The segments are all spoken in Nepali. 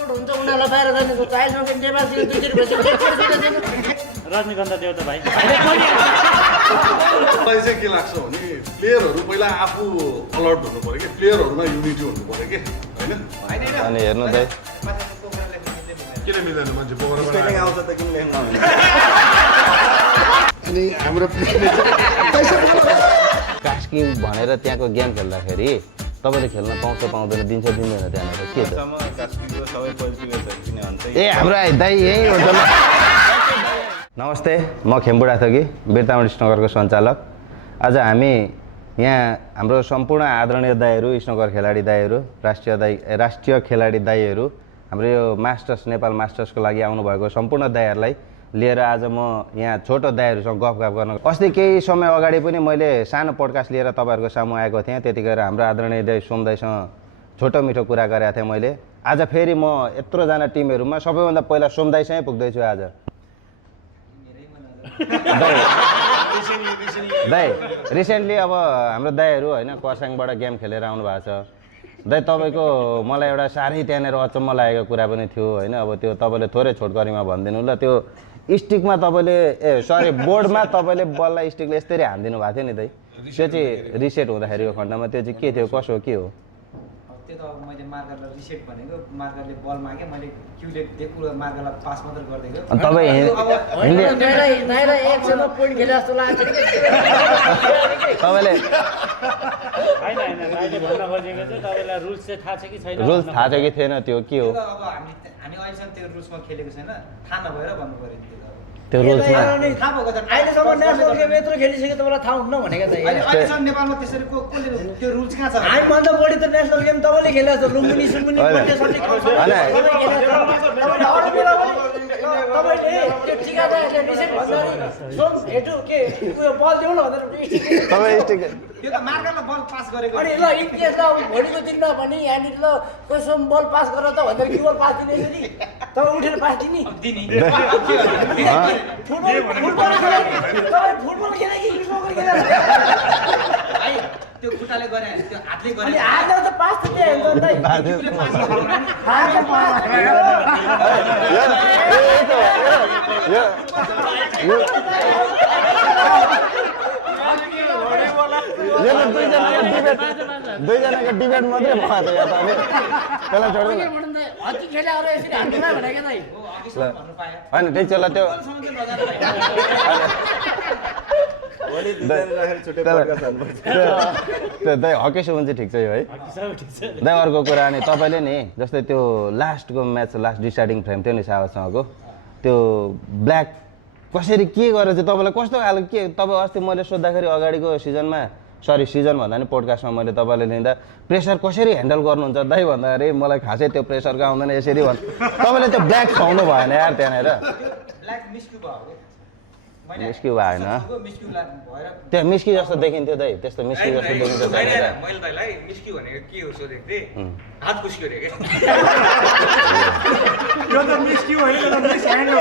पासपोर्ट हुन्छ उनीहरूलाई बाहिर जाने चाइल्ड नोकेन नेपालतिर 200 रुपैयाँ रजनीगन्धा देउता भाइ मलाई चाहिँ के लाग्छ भने प्लेयरहरू पहिला आफू अलर्ट हुनु पर्यो कि प्लेयरहरूमा युनिटी हुनु पर्यो कि होइन अनि हेर्नु दाइ किन मिल्दैन मान्छे पोखराबाट स्पेलिङ आउँछ त किन लेख्नु अनि हाम्रो कास्की भनेर त्यहाँको गेम खेल्दाखेरि तपाईँले खेल्न पाउँछ पाउँदैन दिन्छ दिँदैन त्यहाँनिर के छ ए हाम्रो दाइ यही हो त नमस्ते म खेमबुढा थगी बिरतामणी स्नोकरको सञ्चालक आज हामी यहाँ हाम्रो सम्पूर्ण आदरणीय दाइहरू स्नोकर खेलाडी दाइहरू राष्ट्रिय खेलाडी दाइहरू हाम्रो यो मास्टर्स नेपाल मास्टर्सको लागि आउनुभएको सम्पूर्ण दाइहरूलाई लिएर आज म यहाँ छोटो दाइहरूसँग गफ गर्न अस्ति केही समय अगाडि पनि मैले सानो पोडकास्ट लिएर तपाईँहरूको सामु आएको थिएँ त्यतिखेर हाम्रो आदरणीय दाइ सोम दाइसँग छोटो मिठो कुरा गरेको थिएँ मैले आज फेरि म यत्रोजना टिमहरूमा सबैभन्दा पहिला सोम दाइसँगै पुग्दैछु आज दाइ रिसेन्टली अब हाम्रो दाइहरू होइन खरसाङबाट गेम खेलेर आउनु भएको छ दाइ तपाईँको मलाई एउटा साह्रै त्यहाँनिर अचम्म लागेको कुरा पनि थियो होइन अब त्यो तपाईँले थोरै छोटकरीमा भनिदिनु ल त्यो स्टिकमा तपाईँले बोर्डमा तपाईँले बललाई स्टिकले यस्तरी हानिदिनु भएको थियो नि दाइ त्यो चाहिँ रिसेट हुँदाखेरिको खण्डमा त्यो चाहिँ के थियो कसो के हो त्यो त अब मैले मार्करलाई रिसेट भनेको मार्करले बल मागे मैले क्युले दिएको मार्करलाई पास मात्र गरिदिएको अनि तपाईँ नाइरा एकसम्म पोइन्ट खेले जस्तो लाग्छ तपाईँले होइन अहिले भन्न खोजेको चाहिँ तपाईँलाई रुल्स चाहिँ थाहा छ कि छैन रुल्स थाहा छ कि थिएन त्यो के हो अब हामी अहिलेसम्म त्यो रुल्समा खेलेको छैन थाहा नभएर भन्नु पऱ्यो त्यो रुल्समा थाहा भएको छ अहिलेसम्म नेसनल गेम यत्रो खेलिसक्यो तपाईँलाई थाहा हुन्न भनेको त अहिलेसम्म नेपालमा त्यसरी कसले त्यो रुल्स कहाँ छ हामीभन्दा बढी त नेसनल गेम तपाईँले खेलेको छ लुम्बिनी सुम्बिनी तपाईँले त्यो ठिकादारले रिसेट भन्दाखेरि हेटु के उयो बल देऊ न भनेर तपाईँ स्टिक त्यो त मार्करलाई बल पास गरेको अनि ल इन्केस ल भोलिको दिनमा भने यहाँनिर ल कसम बल पास गर त भनेर के बल पास दिने नि तपाईँ उठेर पास दिने फुटबल खेले कि सकर खेले त्यो खुट्टाले गरे त्यो हातले गरे अनि हातले त पास त त्यही हुन्छ नि दुईजनाको डिबेट मात्रै भयो त यहाँ त अनि त्यसलाई छोड्दैन हकी खेले अरू यसरी हान्नुमा भनेको दाइ होइन ठिक छ ल त्यो दाइ हकी सुभन चाहिँ ठिक छ यो है दाइ अर्को कुरा अनि तपाईँले नि जस्तै त्यो लास्टको म्याच लास्ट डिसाइडिङ फ्रेम थियो नि सावसँगको त्यो ब्ल्याक कसरी के गरेर चाहिँ तपाईँलाई कस्तो खालको के तपाईँ अस्ति मैले सोद्धाखेरि अगाडिको सिजन भन्दा नि पोडकास्टमा मैले तपाईँले लिँदा प्रेसर कसरी ह्यान्डल गर्नुहुन्छ दाइ भन्दाखेरि मलाई खासै त्यो प्रेसरको आउँदैन यसरी भन्नु तपाईँले त्यो ब्ल्याक खुवाउनु भएन यार त्यहाँनिर मिस्क्यु भएन त्यो मिस्की जस्तो देखिन्थ्यो दाइ त्यस्तो मिस्की जस्तो देखिन्थ्यो मैले तँलाई मिस्की भनेको के हो सोधेको थिएँ हात खुस्क्यो अरे क्या यो त मिस्क्यु होइन यो त मिस ह्यान्ड हो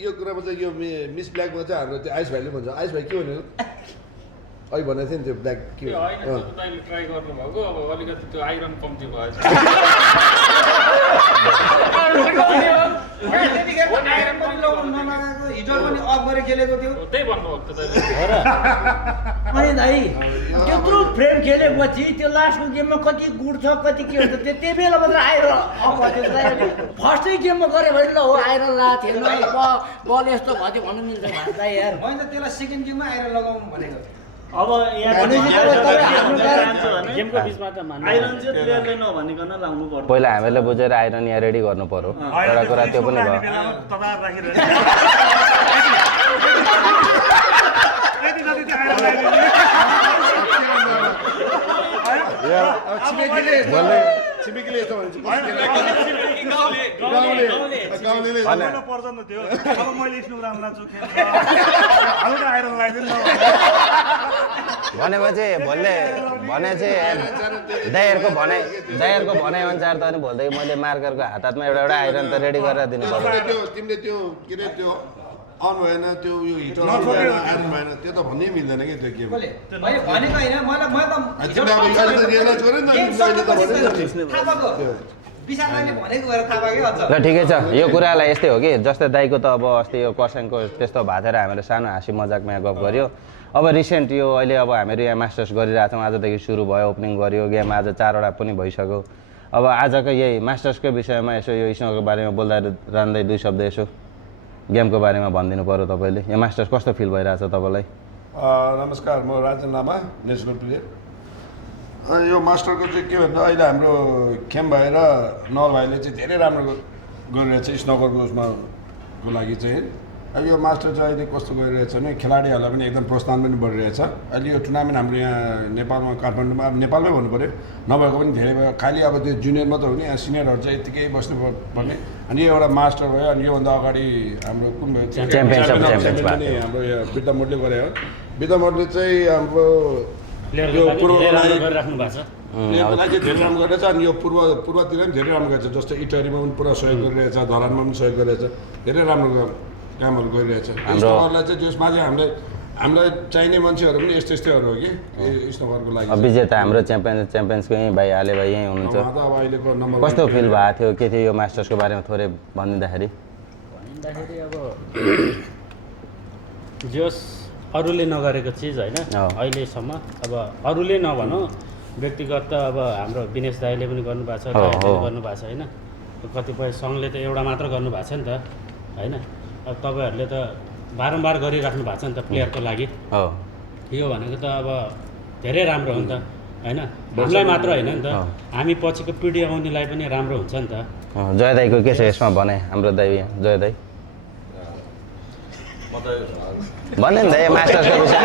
यो कुरामा चाहिँ यो मिस ब्ल्याकमा चाहिँ हाम्रो त्यो आइस भाइले भन्छ आइस भाइ के भन्यो अहिले भनेको थियो नि त्यो ब्ल्याक के तपाईँले ट्राई गर्नुभएको अब अलिकति त्यो आइरन कम्ती भयो हिटर पनि अफ गरेर खेलेको थियो त्यही भन्नुभएको त अनि दाइ त्यत्रो फ्रेम खेलेपछि त्यो लास्टको गेममा कति गुड छ कति के हुन्छ त्यही बेला मात्र आएर फर्स्टै गेममा गऱ्यो भने ल हो आएर ला थिएन बल यस्तो भयो त्यो भन्नु मिल्छ दाइ यार मैले त त्यसलाई सेकेन्ड गेममा आएर लगाउनु भनेको अब यहाँ गेमको बिचमा त आइरन चाहिँ प्लेयरले नभनिकन लाउनु पर्छ पहिला हामीहरूले बुझेर आइरन यहाँ रेडी गर्नु पर्यो एउटा कुरा त्यो पनि भयो छिमेकीले यस्तो भन्छ पर्छ नि त्यो अब मैले इस्नुग्राम लान्छु हल्का आइरन लगाइदिनु भनेपछि भोलि भने चाहिँ दाइहरूको भनाइ अनुसार त अनि भोलिदेखि मैले मार्करको हात हातमा एउटा आइरन त रेडी गरेर दिनु पर्यो तिमीले त्यो के अरे त्यो अन भएन त्यो उयो हिटर अन भएन आइरन भएन त्यो त भन्नै मिल्दैन कि त्यो गेम मैले भनेको होइन मलाई तिमीले अब अहिले त रियलाइज गर्यो नि त अहिले त भन्यो थाहा भएको विशालले भनेको गएर थाहा भयो अझ ल ठिकै छ यो कुरालाई यस्तै हो कि जस्तै दाइको त अब अस्ति यो कर्सियङको त्यस्तो भएको थियो र हामीले सानो हाँसी मजाकमा गफ गऱ्यो अब रिसेन्ट यो अहिले अब हामीहरू यहाँ मास्टर्स गरिरहेछौँ आजदेखि सुरु भयो ओपनिङ गऱ्यो गेम आज 4वटा पनि भइसक्यो अब आजको यही मास्टर्सकै विषयमा यसो यो स्नोको बारेमा बोल्दा रान्दै 2 शब्द यसो गेमको बारेमा भनिदिनु पऱ्यो तपाईँले यो मास्टर्स कस्तो फिल भइरहेछ तपाईँलाई नमस्कार म राजन लामा नेसनल प्लेयर यो मास्टरको चाहिँ के भन्दा अहिले हाम्रो खेम भएर नल भाइले चाहिँ धेरै राम्रो गरिरहेछ स्नोकरको उसमा को लागि चाहिँ अब यो मास्टर चाहिँ अहिले कस्तो गरिरहेछ भने खेलाडीहरूलाई पनि एकदम प्रोत्साहन पनि बढिरहेछ अहिले यो टुर्नामेन्ट हाम्रो यहाँ नेपालमा काठमाडौँमा अब नेपालमै भन्नु पऱ्यो नभएको पनि धेरै भयो खालि अब त्यो जुनियर मात्र हो नि यहाँ सिनियरहरू चाहिँ यत्तिकै बस्नु पर्ने अनि यो एउटा मास्टर भयो अनि योभन्दा अगाडि हाम्रो कुन भयो पनि हाम्रो यो विद्या मोडले गरे हो विद्या मोडले चाहिँ हाम्रो यो पूर्वलाई चाहिँ धेरै राम्रो गरिरहेछ अनि यो पूर्वतिर पनि धेरै राम्रो गरिरहेछ जस्तो इटरीमा पनि पुरा सहयोग गरिरहेछ धरानमा पनि सहयोग गरिरहेछ धेरै राम्रो कामहरू गरिरहेछ स्नोकरलाई चाहिँ जसमा चाहिँ हामीलाई चाहिने मान्छेहरू पनि यस्तैहरू हो कि स्नोकरको लागि विजेता हाम्रो च्याम्पियन्सको यहीँ भाइ आले भाइ यहीँ हुनुहुन्छ अब अहिलेको नम्बर कस्तो फिल भएको थियो के थियो यो मास्टर्सको बारेमा थोरै भनिदिँदाखेरि अब जस अरूले नगरेको चिज होइन अहिलेसम्म अब अरूले नभनौँ व्यक्तिगत त अब हाम्रो विनेश दाईले पनि गर्नुभएको छ दाईले गर्नुभएको छ होइन कतिपय सङ्घले त एउटा मात्र गर्नुभएको छ नि त होइन अब तपाईँहरूले त बारम्बार गरिराख्नु भएको छ नि त प्लेयरको लागि यो भनेको त अब धेरै राम्रो हो नि त होइन हामीलाई मात्र होइन नि त हामी पछिको पिँढी आउनेलाई पनि राम्रो हुन्छ नि त जय दाईको के छ यसमा भने हाम्रो दाई जय दाई भन्ने नि दाई मास्टर्सको विषय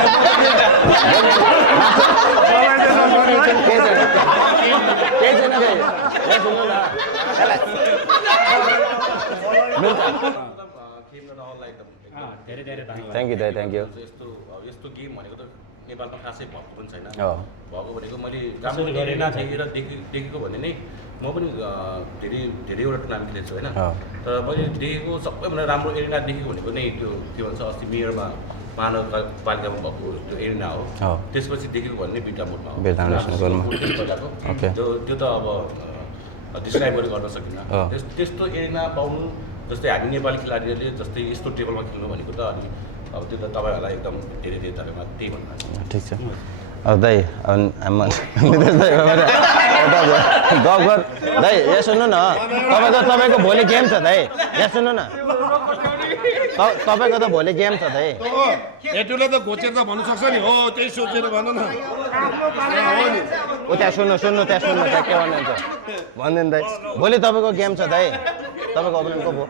धेरै धेरै धन्यवाद थ्याङ्क यू दाई थ्याङ्क यू यस्तो गेम भनेको त नेपालमा खासै भएको पनि छैन भएको भनेको मैले राम्रो देखेर देखेको भने नै म पनि धेरैवटा टुर्नामेन्ट खेलेको छु होइन तर मैले देखेको सबैभन्दा राम्रो एरिना देखेको भनेको नै त्यो के भन्छ अस्ति मेयरमा महानगरपालिकामा भएको त्यो एरिना हो त्यसपछि देखेको भने बिटा मोडमा हो त्यो त अब डिस्क्राइब गर्न सकिन्न त्यस्तो एरिना पाउनु जस्तै हामी नेपाली खेलाडीहरूले जस्तै यस्तो टेबलमा खेल्नु भनेको त अनि अब त्यो त तपाईँहरूलाई एकदम धेरै धेरै धन्यवाद त्यही भन्नु ठिक छ अब दाई दाई यहाँ सुन्नु न तपाईँको भोलि गेम छ दाई यहाँ सुन्नु न तपाईँको त भोलि गेम छ दाई एटुले त घोचेर त भन्नु सक्छ नि हो त्यही सोचेर भन्नु न ऊ त्यहाँ सुन्नु त्यहाँ के भन्नुहुन्छ भनिदिनु दाई भोलि तपाईँको गेम छ दाई तपाईँको ओपोनेन्ट को भयो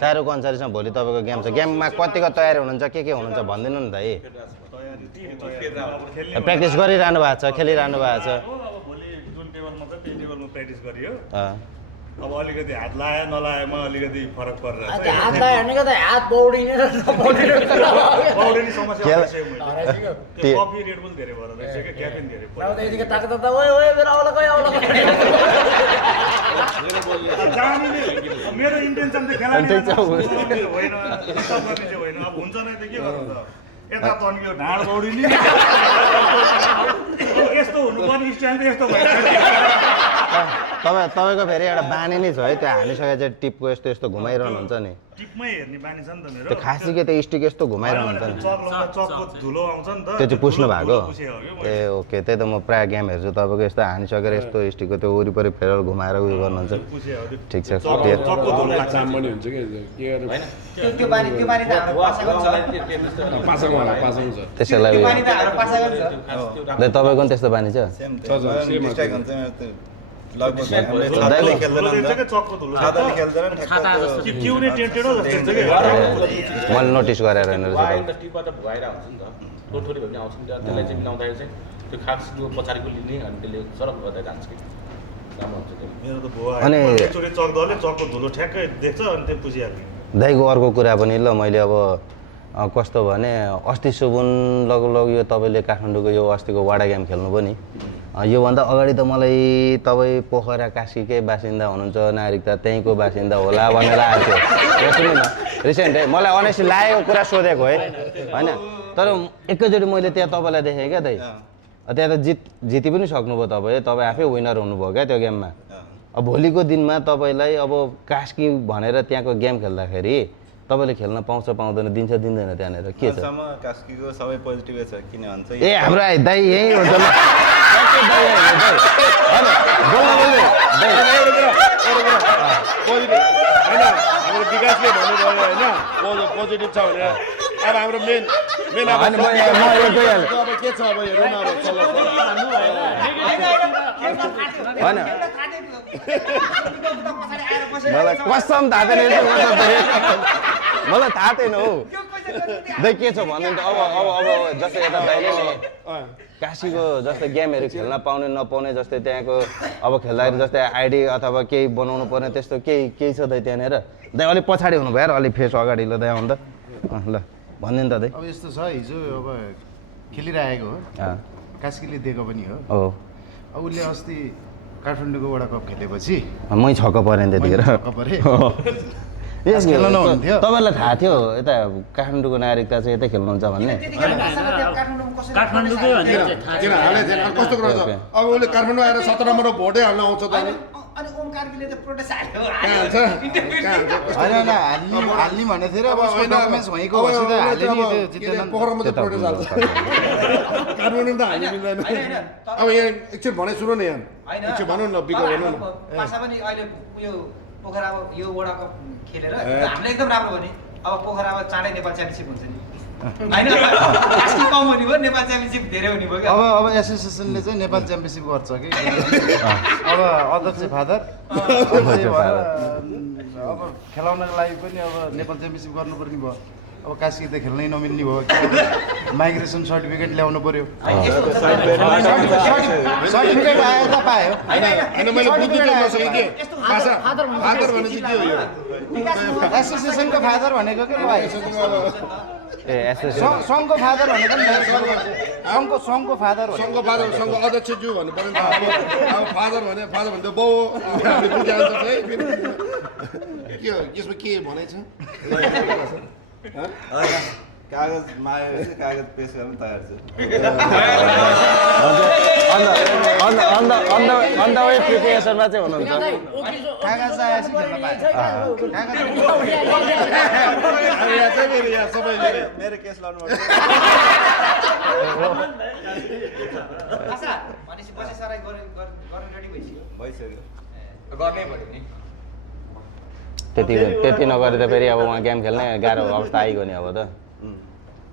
शाहरुख अन्सारीसँग भोलि तपाईँको गेम छ गेममा कतिको तयारी हुनुहुन्छ के हुनुहुन्छ भनिदिनु नि दाई प्र्याक्टिस गरिरहनु भएको छ खेलिरहनु भएको छ भोलि जुन टेबलमा त त्यही टेबलमा प्र्याक्टिस गरियो अब अलिकति हात लायो नलायोमा अलिकति फरक परेर हात लायो भनेको त हात पौडिने पौडिने समस्या कफी रेडबुल धेरै भएर रहेछ क्या क्याफिन धेरै यतिको ताकत त ओए मेरो औला गयो मेरो इन्टेन्सन त खेलाडी होइन डिस्टर्ब गर्ने चाहिँ होइन अब हुन्छ नै त के गर्नु त यता तन्कियो ढाड पौडिने यस्तो हुनुपर्ने स्टाइल त यस्तो तपाईँको फेरि एउटा बानी नै छ है त्यो हानिसकेर चाहिँ टिपको यस्तो घुमाइरहनुहुन्छ नि टिपमै हेर्ने बानी छ नि त मेरो त्यो खासी के त्यो स्टिक यस्तो घुमाइरहनुहुन्छ नि चकको धुलो आउँछ नि त त्यो चाहिँ पुस्नु भएको ए ओके त्यही त म प्रायः गेम हेर्छु तपाईँको यस्तो हानिसकेर यस्तो स्टिकको त्यो वरिपरि फेर घुमाएर उयो गर्नुहुन्छ ठिक छ त्यसैलाई तपाईँको पनि त्यस्तो बानी छ मैले नोटिस गरेर थोरै भए पनि आउँछ नि त त्यसलाई चाहिँ मिलाउँदाखेरि चाहिँ त्यो खासको पछाडिको लिने अनि त्यसले सरक गर्दै जान्छ कि राम्रो हुन्छ त्यो मेरो त भुवा अनि एकचोटि चक्दले चकको धुलो ठ्याक्कै देख्छ अनि त्यो पुछिहाल्ने दाइको अर्को कुरा पनि ल मैले अब कस्तो भने अस्ति सुबुन लगभग यो तपाईँले काठमाडौँको यो अस्तिको वाडा गेम खेल्नु पनि योभन्दा अगाडि त मलाई तपाईँ पोखरा कास्कीकै बासिन्दा हुनुहुन्छ नागरिकता त्यहीँको बासिन्दा होला भनेर आएको थियो सुन्नु न रिसेन्ट है मलाई अनेस्टली लागेको कुरा सोधेको है होइन तर एकैचोटि मैले त्यहाँ तपाईँलाई देखेँ क्या दाइ त्यहाँ त जिति पनि सक्नुभयो तपाईँ आफै विनर हुनुभयो क्या त्यो गेममा अब भोलिको दिनमा तपाईँलाई अब कास्की भनेर त्यहाँको गेम खेल्दाखेरि तपाईँले खेल्न पाउँछ पाउँदैन दिन्छ दिँदैन त्यहाँनिर के छ कास्कीको सबै पोजिटिभै छ किन भन्छ ए हाम्रो दाइ यहीँ हुन्छ ल हाम्रो विकासले भन्नुभयो होइन पोजिटिभ छ भने अब हाम्रो मेन अब के छ अब हेरौँ न होइन मलाई कसम थाहा छैन मलाई थाहा थिएन हौ दाइ के छ भन्नु त अब जस्तै यता दाइले नि काशीको जस्तै गेमहरू खेल्न पाउने नपाउने जस्तै त्यहाँको अब खेल्दाखेरि जस्तै आइडी अथवा केही बनाउनु पर्ने त्यस्तो केही छ दाइ त्यहाँनिर दाइ अलिक पछाडि हुनुभयो यार अलिक फेस अगाडि ल दाइ आउनु त ल भनिदिनु त दाइ अब यस्तो छ हिजो अब खेलिरहेको हो कास्कीले दिएको पनि हो अब उसले अस्ति काठमाडौँको वडा कप खेलेपछि मै छक्क परेँ त्यतिखेर तपाईँलाई थाहा थियो यता काठमाडौँको नागरिकता चाहिँ यतै खेल्नुहुन्छ भन्ने कस्तो कुरा छ अब उसले काठमाडौँ आएर 17 नम्बरमा भोटै हाल्न आउँछ त अनि ओम कार्कीले त प्रोटेस्ट हाल्यो होइन हाल्ने भनेको थियो र अब डकुमेन्ट्स भइको भएपछि त हाल्यो नि त्यो जित्दैन पोखरामा त प्रोटेस्ट हाल्छ काठमाडौँ त हाल्नु मिल्दैन अब यहाँ एकछिन भने सुन्नु न यहाँ एकछिन भनौँ न बिको भनौँ न पासा पनि अहिले उयो पोखरामा यो वडा कप खेलेर हामीलाई एकदम राम्रो भयो नि अब पोखरामा चाँडै नेपाल च्याम्पियनसिप हुन्छ नि होइन कास्की कम हुने भयो नेपाल च्याम्पियनसिप धेरै हुने भयो अब एसोसिएसनले चाहिँ नेपाल च्याम्पियनसिप गर्छ कि अब अध्यक्ष फादर अब खेलाउनको लागि पनि अब नेपाल च्याम्पियनसिप गर्नुपर्ने भयो अब कास्की त खेल्नै नमिल्ने भयो माइग्रेसन सर्टिफिकेट ल्याउनु पर्यो सर्टिफिकेट आयो त पायो होइन मैले बुझ्नु चाहिँ नसकेँ के फादर भने चाहिँ के हो यो एसोसिएसनको फादर भनेको के भाइ सङ्घको फादर भनेको नि सङ्घको फादर सङ्घको अध्यक्षज्यू भन्नु पर्यो नि त अब फादर भने त बाउ हामीले बुझिहाल्छ है के हो यसमा के भनेको छ कागज माग्यो कागज पेस गर्न तयार छ प्रिपेरेसनमा चाहिँ हुनुहुन्छ कागज आएपछि खेल्न पाएँ मेरो केस लाउनु भनेपछि बसे सराई गर्ने रेडी भइसक्यो गर्नै पर्यो नि त्यति नगरे त फेरि अब उहाँ गेम खेल्ने गाह्रो अवस्था आइगयो नि अब त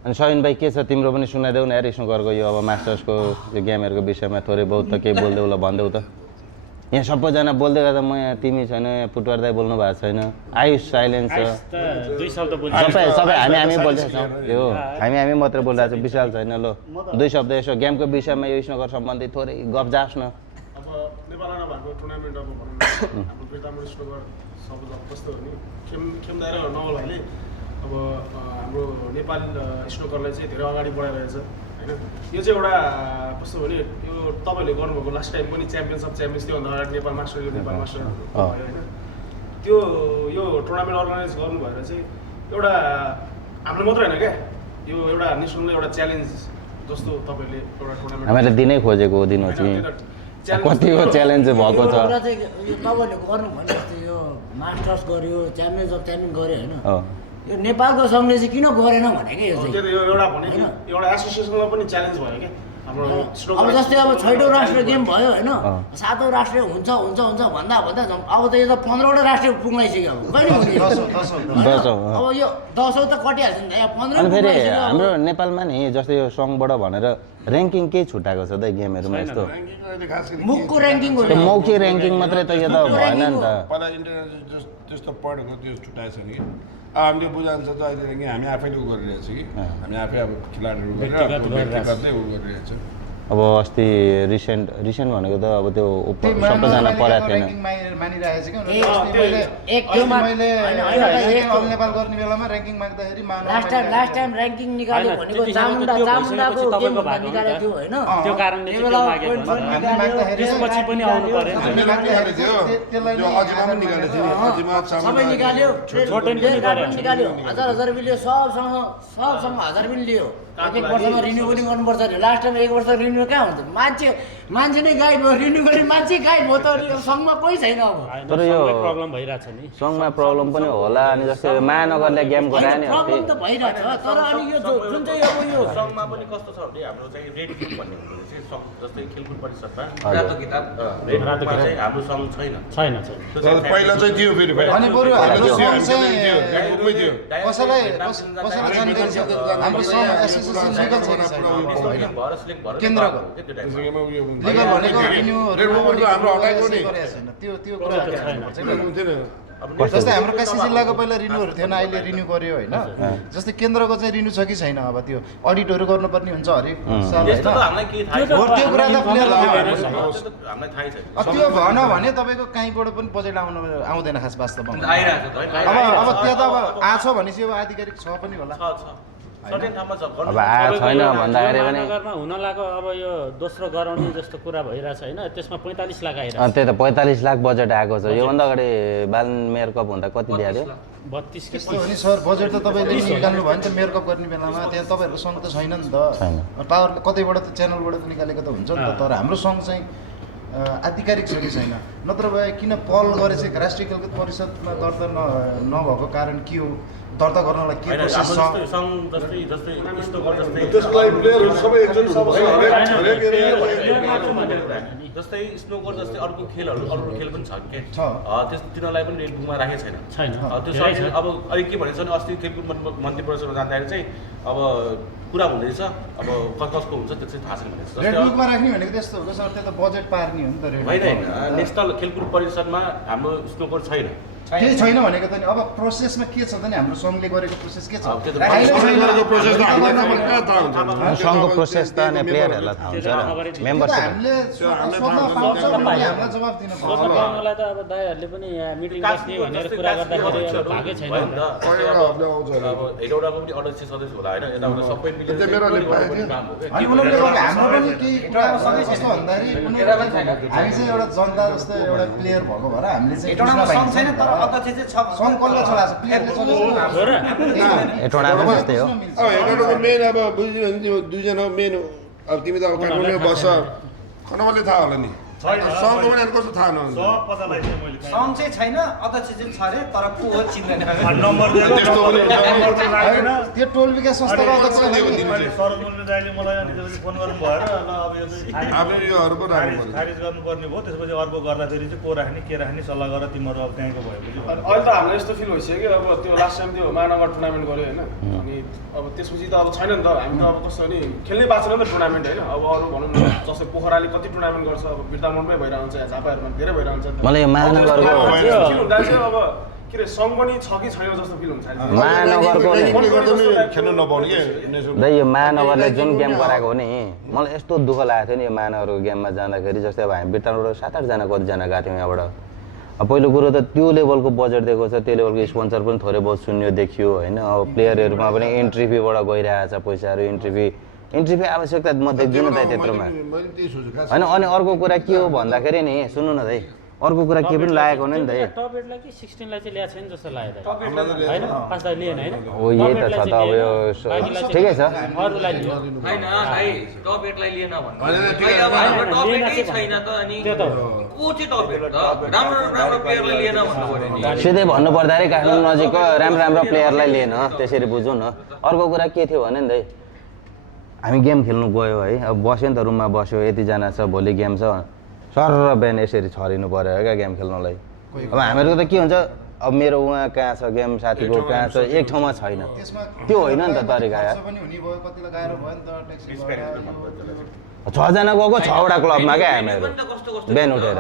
अनि सयन भाइ के छ तिम्रो पनि सुनाइदेऊ न यार स्नुकरको यो अब मास्टर्सको यो गेमहरूको विषयमा थोरै बहुत त केही बोल्देऊ ल भनिदेऊ त यहाँ सबैजना बोल्दै गर्दा म यहाँ तिमी छैन यहाँ पुटवार दाइ बोल्नु भएको छैन आयुष साइलेन्स छ सबै हामी बोलिरहेको छौँ यो हामी मात्रै बोलिरहेको छौँ विशाल छैन ल 2 शब्द यसो गेमको विषयमा यो स्नुकर सम्बन्धी थोरै गफ जाओस् न अब नेपालमा भएको टुर्नामेन्ट अब भनौँ हाम्रो प्रितामण स्नुकर सब कस्तो हो नि खेम्दाएर नहोला अहिले अब हाम्रो नेपाल स्नुकरलाई चाहिँ धेरै अगाडि बढाइरहेछ होइन यो चाहिँ एउटा कस्तो भने यो तपाईँहरूले गर्नुभएको लास्ट टाइम पनि च्याम्पियन्स अफ च्याम्पियन्स त्योभन्दा अगाडि नेपाल मास्टर भयो होइन त्यो यो टुर्नामेन्ट अर्गनाइज गर्नु भएर चाहिँ एउटा हाम्रो मात्र होइन क्या यो एउटा नेसनल एउटा च्यालेन्ज जस्तो तपाईँहरूले एउटा टुर्नामेन्ट हामीले दिनै खोजेको दिन हो चाहिँ कतिको च्यालेन्ज भएको छ तपाईँले गर्नु भने जस्तो यो मास्टर्स गर्यो च्याम्पियन्स अफ च्याम्पियन गर्यो होइन यो नेपालको सङ्घले चाहिँ किन गरेन भने कि यो चाहिँ एउटा भने एउटा एसोसिएसनलाई पनि च्यालेन्ज भयो क्या हाम्रो अब जस्तै अब 6औं राष्ट्रिय गेम भयो होइन 7औं राष्ट्रिय हुन्छ भन्दा अब त यो त 15वटा राष्ट्रिय पुग्लाइसक्यो अब कहिले हुने अब यो 10औं त कटिहाल्छ नि त यहाँ 15 अनि फेरि हाम्रो नेपालमा नि जस्तै यो सङ्घबाट भनेर ऱ्याङ्किङ केही छुट्याएको छ त गेमहरूमा यस्तो मुखको ऱ्याङ्किङ हो मौखिक ऱ्याङ्किङ मात्रै त यो त भएन नि त पहिला इन्टरनेसनल त्यस्तो पढेको त्यो छुट्याएको छैन कि हामीले बुझान्छ त अहिले हामी आफैले उ गरिरहेको छ कि हामी आफै अब खेलाडीहरू गरेर व्यक्तिगतले उ गरिरहेको छ अब अस्ति रिसेन्ट भनेको त अब त्यो सबैजना परेको थिएन मानिरहेको छ मैले अल नेपाल गर्ने बेलामा ऱ्याङ्किङ माग्दाखेरि लास्ट टाइम ऱ्याङ्किङ निकाल्यो भनेको चामुण्डाको गेम निकालेको थियो होइन त्यो कारणले चाहिँ त्यो मागेको त्यसपछि पनि आउनु पर्यो सबै निकाल्यो निकाल्यो हजार बिल लियो सबसँग 1000 बिल लियो एक वर्षमा रिन्यू पनि गर्नुपर्छ अरे लास्ट टाइम 1 वर्ष रिन्यू कहाँ हुन्छ मान्छे नै गाइड भयो रिन्यू गर्ने मान्छे गाइड भयो त सङ्घमा कोही छैन अब तर यो प्रब्लम भइरहेछ नि सङ्घमा प्रब्लम पनि होला अनि जस्तै महानगरले गेम गरायो नि प्रब्लम त भइरहेछ तर अनि यो जुन चाहिँ अब यो सङ्घमा पनि कस्तो छ भने हाम्रो चाहिँ रेड ग्रुप भन्ने हुन्छ चाहिँ जस्तै खेलकुद परिषदमा रातो किताब रेडमा चाहिँ हाम्रो सङ्घ छैन पहिला चाहिँ थियो फेरि अनि बरु हाम्रो सङ्घ चाहिँ कसैलाई जानकारी छ हाम्रो सङ्घ एसोसिएसन लिगल छैन केन्द्रको लिगल भनेको हाम्रो हटाएको नि त्यो जस्तै हाम्रो काशी जिल्लाको पहिला रिन्युहरू थिएन अहिले रिन्यू गर्यो होइन जस्तै केन्द्रको चाहिँ रिन्यू छ कि छैन अब त्यो अडिटहरू गर्नुपर्ने हुन्छ हरेक साल त्यो कुरा त त्यो भएन भने तपाईँको कहीँबाट पनि बजेट आउँदैन खास वास्तवमा अब त्यहाँ त अब आछ भनेपछि अब आधिकारिक छ पनि होला अब आएको छैन भन्दाखेरि पनि महानगरमा हुन लाग्यो अब यो दोस्रो गराउने जस्तो कुरा भइरहेछ होइन त्यसमा 45 लाख आइरहेछ त्यही त 45 लाख बजेट आएको छ योभन्दा अगाडि बाल मेयर कप हुँदा कति दिएको थियो 32 त्यस्तो हो नि सर बजेट त तपाईँले निकाल्नु भयो नि त मेयर कप गर्ने बेलामा त्यहाँ तपाईँहरूको सङ्घ त छैन नि त पावर कतैबाट त च्यानलबाट त निकालेको त हुन्छ नि त तर हाम्रो सङ्घ चाहिँ आधिकारिक छ कि छैन नत्र भए किन पहल गरे चाहिँ राष्ट्रिय खेलकुद परिषदमा दर्ता नभएको कारण के हो दर्ता गर्नलाई के प्रोसेस छ जस्तै स्नोकर जस्तै अर्को खेल पनि छ के तिनीहरूलाई पनि रेड बुकमा राखेको छैन त्यो सब अब अहिले के भनेको छ भने अस्ति खेलकुद मन्त्री परिषदमा जाँदाखेरि चाहिँ अब कुरा हुँदैछ अब कसको हुन्छ त्यो चाहिँ थाहा छैन भनेको रेड बुकमा राख्ने भनेको त्यस्तो हो सर त्यो त बजेट पार्ने हो नि त होइन नेसनल खेलकुद परिषदमा हाम्रो स्नोकर छैन केही छैन भनेको त नि अब प्रोसेसमा के छ त नि हाम्रो सङ्घले गरेको प्रोसेस के छ सङ्घको प्रोसेस त अनि प्लेयरहरूलाई थाहा हुन्छ र मेम्बरसिप हामीलाई जवाब दिन पाउनलाई त अब दाइहरूले पनि मिटिङ बस्ने भनेर कुरा गर्दाखेरि अब भागै छैन अब हेटौडाको पनि अध्यक्ष सदस्य होला होइन यताबाट सबै मिलेर अनि उनीहरूले हाम्रो पनि केही कुरा सँगै कस्तो भन्दाखेरि हामी चाहिँ एउटा जनता जस्तो एउटा प्लेयर भएको भएर हामीले चाहिँ सङ्घ कसले चलाएको छ प्लेयरले एटोडामा त्यस्तै हो मेन अब बुझ्यो भने त्यो दुईजना मेन अब तिमी त अब काठमाडौँमा बस्छ खनावाले थाहा होला नि सङ्घको पनि कस्तो थाहा नहुन्छ सङ्घ चाहिँ छैन अध्यक्ष चाहिँ छ अरे तर को हो चिन्दैन त्यो टोल विकास संस्थाको अध्यक्ष खारिज गर्नुपर्ने भयो त्यसपछि अर्को गर्दाखेरि चाहिँ को राख्ने के राख्ने सल्लाह गरेर तिमीहरू अब त्यहाँको भएपछि अहिले त हामीलाई यस्तो फिल भइसक्यो कि अब त्यो लास्ट टाइम त्यो महानगर टुर्नामेन्ट गऱ्यो होइन अनि अब त्यसपछि त अब छैन नि त हामी त अब कस्तो नि खेल्नै पाएको छैन नि त टुर्नामेन्ट होइन अब अरू भनौँ न जस्तै पोखराले कति टुर्नामेन्ट गर्छ अब बिर्तामोडमै भइरहन्छ या झापाहरूमा धेरै भइरहन्छ मलाई महानगरको फिल हुँदा चाहिँ अब के अरे सङ्घ पनि छ कि छैन जस्तो फिल हुन्छ महानगरको खेल्नु नपाउने दाइ यो महानगरले जुन गेम गराएको हो नि मलाई यस्तो दुःख लागेको थियो नि यो महानगरको गेममा जाँदाखेरि जस्तै अब हामी बिर्तामोडबाट 7-8 जना कतिजना गएको थियौँ यहाँबाट अब पहिलो कुरो त त्यो लेभलको बजेट दिएको छ त्यो लेभलको स्पोन्सर पनि थोरै बहुत शून्य देखियो होइन अब प्लेयरहरूमा पनि एन्ट्री फीबाट गइरहेको छ पैसाहरू इन्ट्री फी आवश्यकता म देख्दिनँ दाइ त्यत्रोमा होइन अनि अर्को कुरा के हो भन्दाखेरि नि सुन्नु न दाइ अर्को कुरा के पनि लागेको होइन नि दाइ टप 8 लाई कि 16 लाई चाहिँ ल्याएको छैन जस्तो लाग्यो हैन पाँच लाई लिएन हैन हो यही त छ त अब यो ठिकै छ अरूलाई लियो हैन भाइ टप 8 लाई लिएन भन्नु अहिले अब हाम्रो टप 8 नै छैन त अनि त्यो त को चाहिँ टप 8 त राम्रो प्लेयरलाई लिएन भन्नु पर्यो नि सिधै भन्नु पर्दाखेरि काठमाडौँ नजिकको राम्रो प्लेयरलाई लिएन त्यसरी बुझौँ न अर्को कुरा के थियो भने नि दाइ हामी गेम खेल्नु गयो है अब बस्यो नि त रुममा बस्यो यतिजना छ भोलि गेम छ सर र बिहान यसरी छरिनु पर्यो क्या गेम खेल्नलाई अब हामीहरूको त के हुन्छ अब मेरो उहाँ कहाँ छ गेम साथीको कहाँ छ एक ठाउँमा छैन त्यो होइन नि त तरिका यार 6 जना गएको 6 वटा क्लबमा क्या हामीहरू बिहान उठेर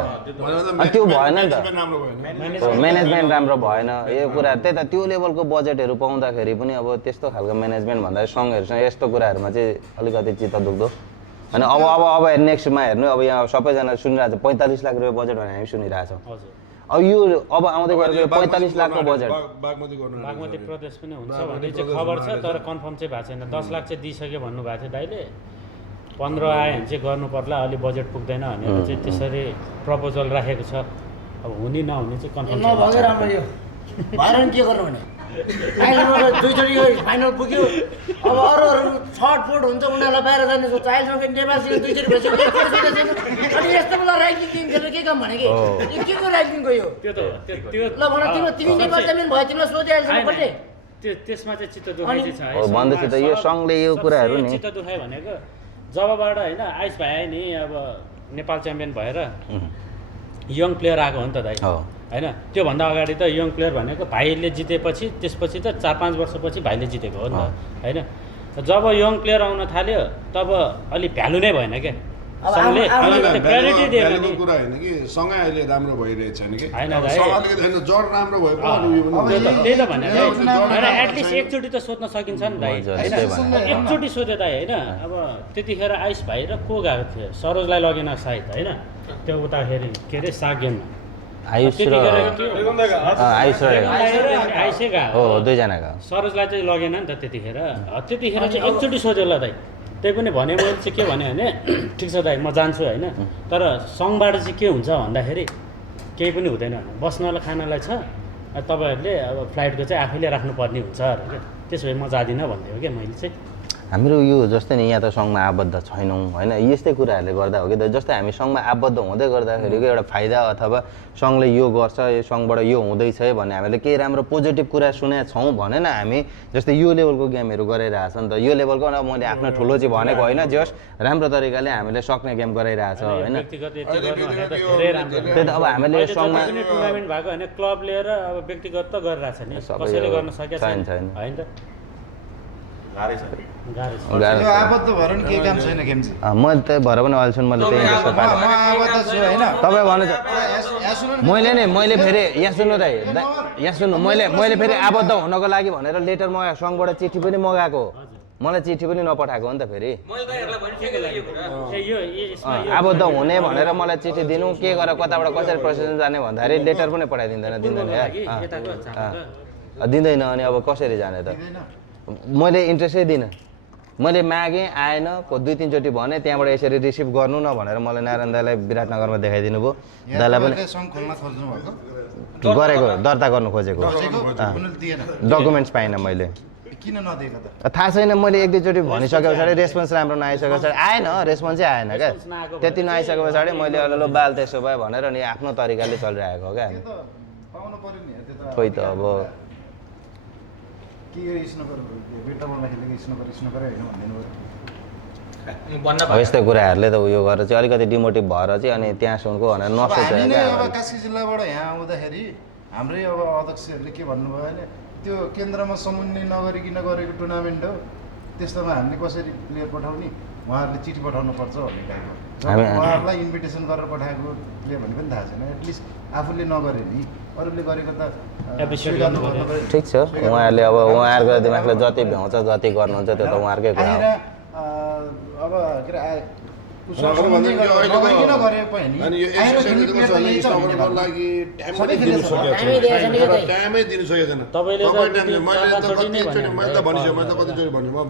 त्यो भएन नि त म्यानेजमेन्ट राम्रो भएन यो कुरा त्यही त त्यो लेभलको बजेटहरू पाउँदाखेरि पनि अब त्यस्तो खालको म्यानेजमेन्ट भन्दाखेरि सङ्घहरूसँग यस्तो कुराहरूमा चाहिँ अलिकति चित्त दुख्दो अनि अब नेक्स्टमा हेर्नु अब यहाँ सबैजना सुनिरहेको छ 45 लाख रुपियाँ बजेट भने हामी सुनिरहेछौँ अब यो अब आउँदै गरेको 45 लाखको बजेट बागमती प्रदेश पनि हुन्छ भन्ने चाहिँ खबर छ तर कन्फर्म चाहिँ भएको छैन 10 लाख चाहिँ दिइसक्यो भन्नुभएको थियो दाइले 15 आयो भने चाहिँ गर्नु पर्ला अलि बजेट पुग्दैन भनेर चाहिँ त्यसरी प्रपोजल राखेको छ अब हुने नहुने चाहिँ कन्फर्म नभए राम्रो यो भएर नि के गर्नु भने अहिलेसम्म दुईचोटि फाइनल पुग्यो अब अरू छटफट हुन्छ उनीहरूलाई बाहिर जाने सोच्छ अहिलेसम्म नेपालसँग दुईचोटि भइसक्यो अनि यस्तो बेला ऱ्याङ्किङ टिम खेलेर के काम भने कि यो के को ऱ्याङ्किङको यो त्यो ल भन तिमी नेपाल च्याम्पियन भयो तिमीलाई सोधे अहिलेसम्म कति त्यसमा चाहिँ चित्त दुखाइ चाहिँ छ भन्दैछ त यो सङ्घले यो कुराहरू नि चित्त दुखाइ भनेको जबबाट होइन आइस भाइ नि अब नेपाल च्याम्पियन भएर यङ प्लेयर आएको हो नि त दाइ होइन त्योभन्दा अगाडि त यङ प्लेयर भनेको भाइले जितेपछि त्यसपछि त 4-5 वर्षपछि भाइले जितेको हो नि त होइन जब यङ प्लेयर आउन थाल्यो तब अलि भ्यालु नै भएन क्या सँगले प्रायोरिटी दिएन नि कुरा होइन कि सँगै अहिले राम्रो भइरहेको छैन कि होइन अलिकति होइन जड राम्रो भयो त्यही त भने एटलिस्ट एकचोटि त सोध्न सकिन्छ नि दाइ होइन एकचोटि सोध्यो दाइ होइन अब त्यतिखेर आइस भाइ र को गएको थियो सरोजलाई लगेन सायद होइन त्यो उताखेरि के अरे साग गेममा आयुष र आइसै गएको हो दुईजनाको सरोजलाई चाहिँ लगेन नि त त्यतिखेर चाहिँ एकचोटि सोध्यो ल दाइ त्यही पनि भने मैले चाहिँ के भने ठिक छ दाइ म जान्छु होइन तर सङ्घबाट चाहिँ के हुन्छ भन्दाखेरि केही पनि हुँदैन बस्नलाई खानालाई छ तपाईँहरूले अब फ्लाइटको चाहिँ आफैले राख्नुपर्ने हुन्छ अरे क्या त्यसो भए म जाँदिनँ भन्दै हो क्या मैले चाहिँ हाम्रो यो जस्तै नि यहाँ त सङ्घमा आबद्ध छैनौँ होइन यस्तै कुराहरूले गर्दा हो कि जस्तै हामी सङ्घमा आबद्ध हुँदै गर्दाखेरिको एउटा फाइदा अथवा सङ्घले यो गर्छ यो सङ्घबाट यो हुँदैछ भने हामीले केही राम्रो पोजिटिभ कुरा सुनेका छौँ भने न हामी जस्तै यो लेभलको गेमहरू गराइरहेछ नि त यो लेभलको अब मैले आफ्नो ठुलो चाहिँ भनेको होइन जस राम्रो तरिकाले हामीले सक्ने गेम गराइरहेछ होइन त्यही त अब हामीले सङ्घमा टुर्नामेन्ट भएको होइन क्लब लिएर अब व्यक्तिगत त गरिरहेछ नि कसैले गर्न सकेको छैन होइन त आबद्ध भएर नि केही काम छैन खेम्ची मैले त्यही भएर पनि अहिलेसम्म मैले त्यही जस्तो पाएँ आबद्ध छु होइन तपाईँ भन्नु मैले फेरि यहाँ सुन्नु त यहाँ सुन्नु मैले फेरि आबद्ध हुनको लागि भनेर लेटर मगाएको सङ्घबाट चिठी पनि मगाएको मलाई चिठी पनि नपठाएको हो नि त फेरि आबद्ध हुने भनेर मलाई चिठी दिनु के गरेर कताबाट कसरी प्रोसेसन जाने भन्दाखेरि लेटर पनि पठाइदिँदैन दिँदैन अनि अब कसरी जाने त मैले इन्ट्रेस्टै दिनँ मैले मागेँ आएन 2-3 चोटि भने त्यहाँबाट यसरी रिसिभ गर्नु न भनेर मलाई नारायण दाईलाई विराटनगरमा देखाइदिनु भयो दाईलाई पनि गरेको दर्ता गर्नु खोजेको डकुमेन्ट्स पाइनँ मैले किन नदिएको त थाहा छैन मैले 1-2 चोटि भनिसके पछाडि रेस्पोन्स राम्रो नआइसके पछाडि आएन रेस्पोन्सै आएन क्या त्यति नआइसके पछाडि मैले ल बाल त्यसो भयो भनेर नि आफ्नो तरिकाले चलिरहेको हो क्या खोइ त अब यस्तै कुराहरूले त उयो गरेर चाहिँ अलिकति डिमोटिभ भएर चाहिँ अनि त्यहाँसम्मको भनेर नसोचेर अब कास्की जिल्लाबाट यहाँ आउँदाखेरि हाम्रै अब अध्यक्षहरूले के भन्नुभयो भने त्यो केन्द्रमा समन्वय नगरिकन गरेको टुर्नामेन्ट हो त्यस्तोमा हामीले कसरी प्लेयर पठाउने उहाँहरूले चिठी पठाउनु पर्छ भन्ने टाइपको उहाँहरूलाई इन्भिटेसन गरेर पठाएको प्लेयर भन्ने पनि थाहा छैन एटलिस्ट आफूले नगरे नि अरूले गरेको त ठिक छ उहाँहरूले अब उहाँहरूको दिमागले जति भ्याउँछ जति गर्नुहुन्छ त्यो त उहाँहरूकै कुरा हो अब के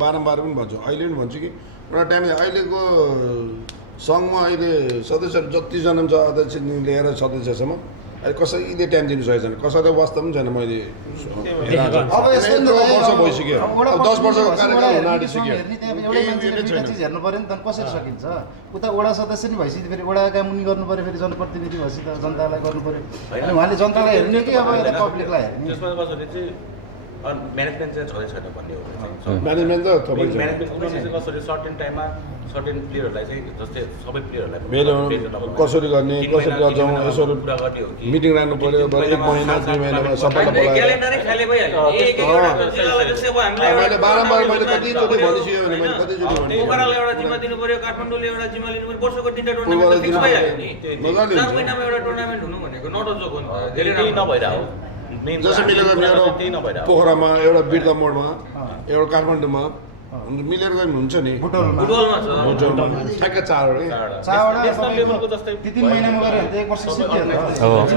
बारम्बार पनि भन्छु अहिले पनि भन्छु कि एउटा टाइम अहिलेको सङ्घमा अहिले सदस्यहरू जतिजना छ अध्यक्ष लिएर सदस्यसम्म अहिले कसैले टाइम दिनु सकेको छैन कसैले वास्तव पनि छैन मैले वर्ष भइसक्यो 10 वर्षको कार्यकाल हुन आँटिसक्यो चिज हेर्नु पऱ्यो नि त कसरी सकिन्छ उता वडा सदस्य नि भइसक्यो फेरि वडा काम उनी गर्नु पऱ्यो फेरि जनप्रतिनिधि भएपछि त जनतालाई गर्नु पऱ्यो अनि उहाँले जनतालाई हेर्ने कि अब पब्लिकलाई हेर्ने म्यानेजमेन्ट चाहिँ छँदै छैन भन्ने हो म्यानेजमेन्ट त म्यानेजमेन्ट कसरी सर्टेन टाइममा सर्टेन प्लेयरहरूलाई चाहिँ जस्तै सबै प्लेयरहरूलाई कसरी गर्ने कसरी गर्छौँ यसो मिटिङ राख्नु पऱ्यो 1 महिना 2 महिनामा सबैलाई मैले बारम्बार मैले कतिचोटि भनिसक्यो भने मैले कतिचोटि भने पोखरालाई एउटा जिम्मा दिनु पऱ्यो काठमाडौँले एउटा जिम्मा लिनु पऱ्यो वर्षको 3टा टुर्नामेन्ट फिक्स भइहाल्यो नि 4 महिनामा एउटा टुर्नामेन्ट हुनु भनेको नट अ जोक हो धेरै नभइरहेको जसो मिलेर पोखरामा एउटा बिर्ता मोडमा एउटा काठमाडौँमा मिलेर गयो भने हुन्छ नि बुटोलमा ठ्याक्क 4 हो कि चारवटा लेभलको जस्तै 3 महिनामा गऱ्यो भने त 1 वर्ष सिक्यो नि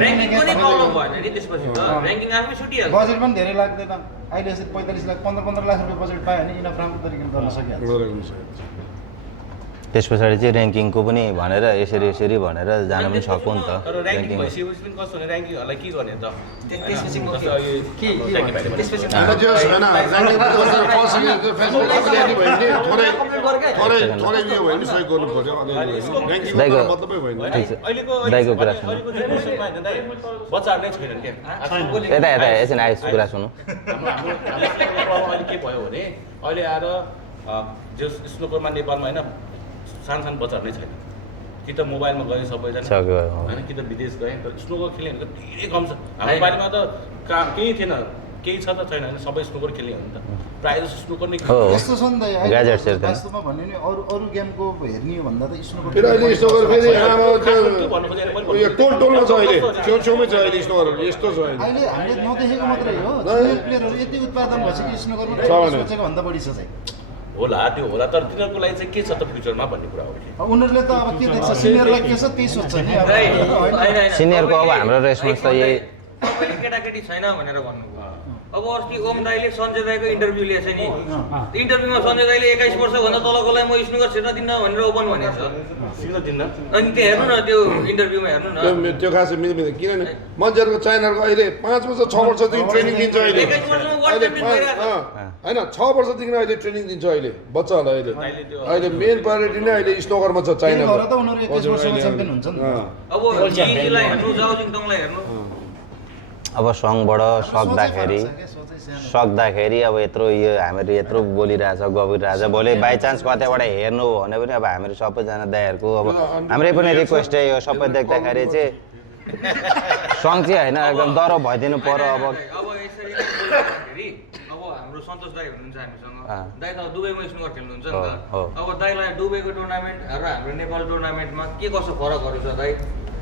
र्याङ्किङ पनि प्रब्लम भएन नि त्यसपछि त र्याङ्किङ आफै छुटिहाल्छ बजेट पनि धेरै लाग्दैन अहिले यसरी 45 लाख 15 लाख रुपियाँ बजेट पायो भने इनफ राम्रो तरिकाले गर्न सकिहाल्छ त्यस पछाडि चाहिँ र्याङ्किङको पनि भनेर यसरी भनेर जान पनि सक्यो नि त तर र्याङ्किङ भइसकेपछि पनि कस्तो भने र्याङ्किङहरूलाई के गर्ने त त्यसपछि म जस्तो यो त्यसपछि दाइको कुरा सुन्नु बच्चाहरू नै छैनन् क्या यता एकछिन आइस कुरा सुन्नु अहिले के भयो भने अहिले आएर जो स्नुकरमा नेपालमा होइन सानो बच्चाहरू नै छैन कि त मोबाइलमा गए सबैजना होइन कि त विदेश गए तर स्नुकर खेल्ने भनेको धेरै कम छ हाम्रो बारीमा त केही थिएन केही छ त छैन होइन सबै स्नुकर खेल्ने हो नि त प्रायः जस्तो स्नुकर नै यस्तो छ नि त अहिले वास्तवमा भन्यो नि अरू गेमको हेर्ने हो भन्दा त स्नुकर फेरि अहिले स्नुकर फेरि यो टोलमा छ अहिले छेउछेउमै छ अहिले स्नुकरहरू यस्तो छ अहिले हामीले नदेखेको मात्रै हो जुनियर प्लेयरहरू यति उत्पादन भएछ कि स्नुकरमा सोचेको भन्दा बढी छ चाहिँ होला त्यो होला तर तिनीहरूको लागि चाहिँ के छ त फ्युचरमा भन्ने कुरा हो उनीहरूले त अब के देख्छ सिनियरलाई के छ त्यही सोध्छ नि सिनियरको अब हाम्रो रेस्पोन्स त यही तपाईँले केटाकेटी छैन भनेर भन्नुभयो अब अस्ति ओम दाईले सञ्जय दाईको इन्टरभ्यू लिएछ नि इन्टरभ्यूमा सञ्जय दाईले 21 वर्षभन्दा तलकोलाई म स्नुकर क्षेत्र दिन्न भनेर ओपन भनेको छ अनि त्यो हेर्नु न त्यो इन्टरभ्यूमा हेर्नु न त्यो खासै मिल्दैन किनभने मान्छेहरूको चाइनाहरूको अहिले 5 वर्ष 6 वर्षदेखि ट्रेनिङ दिन्छ अहिले होइन 6 वर्षदेखि अहिले ट्रेनिङ दिन्छ अहिले बच्चाहरूलाई अहिले मेन प्रायोरिटी नै अहिले स्नोकरमा छ चाइनाको त उनीहरू 21 वर्षमा च्याम्पियन हुन्छ नि अब जिटीलाई हेर्नु जाओजिङटङलाई हेर्नु अब सङबाट सक्दाखेरि अब यत्रो यो हामीहरू यत्रो बोलिरहेछ गबिरहेछ भोलि बाइचान्स कतैबाट हेर्नु हो भने पनि अब हामीहरू सबैजना दाइहरूको अब हाम्रै पनि रिक्वेस्ट यो सबै देख्दाखेरि चाहिँ सङ चाहिँ होइन एकदम डर भइदिनु पर्यो अब यसरी अब हाम्रो सन्तोष दाई हुनुहुन्छ हामीसँग दाई त दुबईमा स्नुकर खेल्नुहुन्छ नि त अब दाईलाई दुबईको टुर्नामेन्ट र हाम्रो नेपाल टुर्नामेन्टमा के कसो फरकहरू छ दाई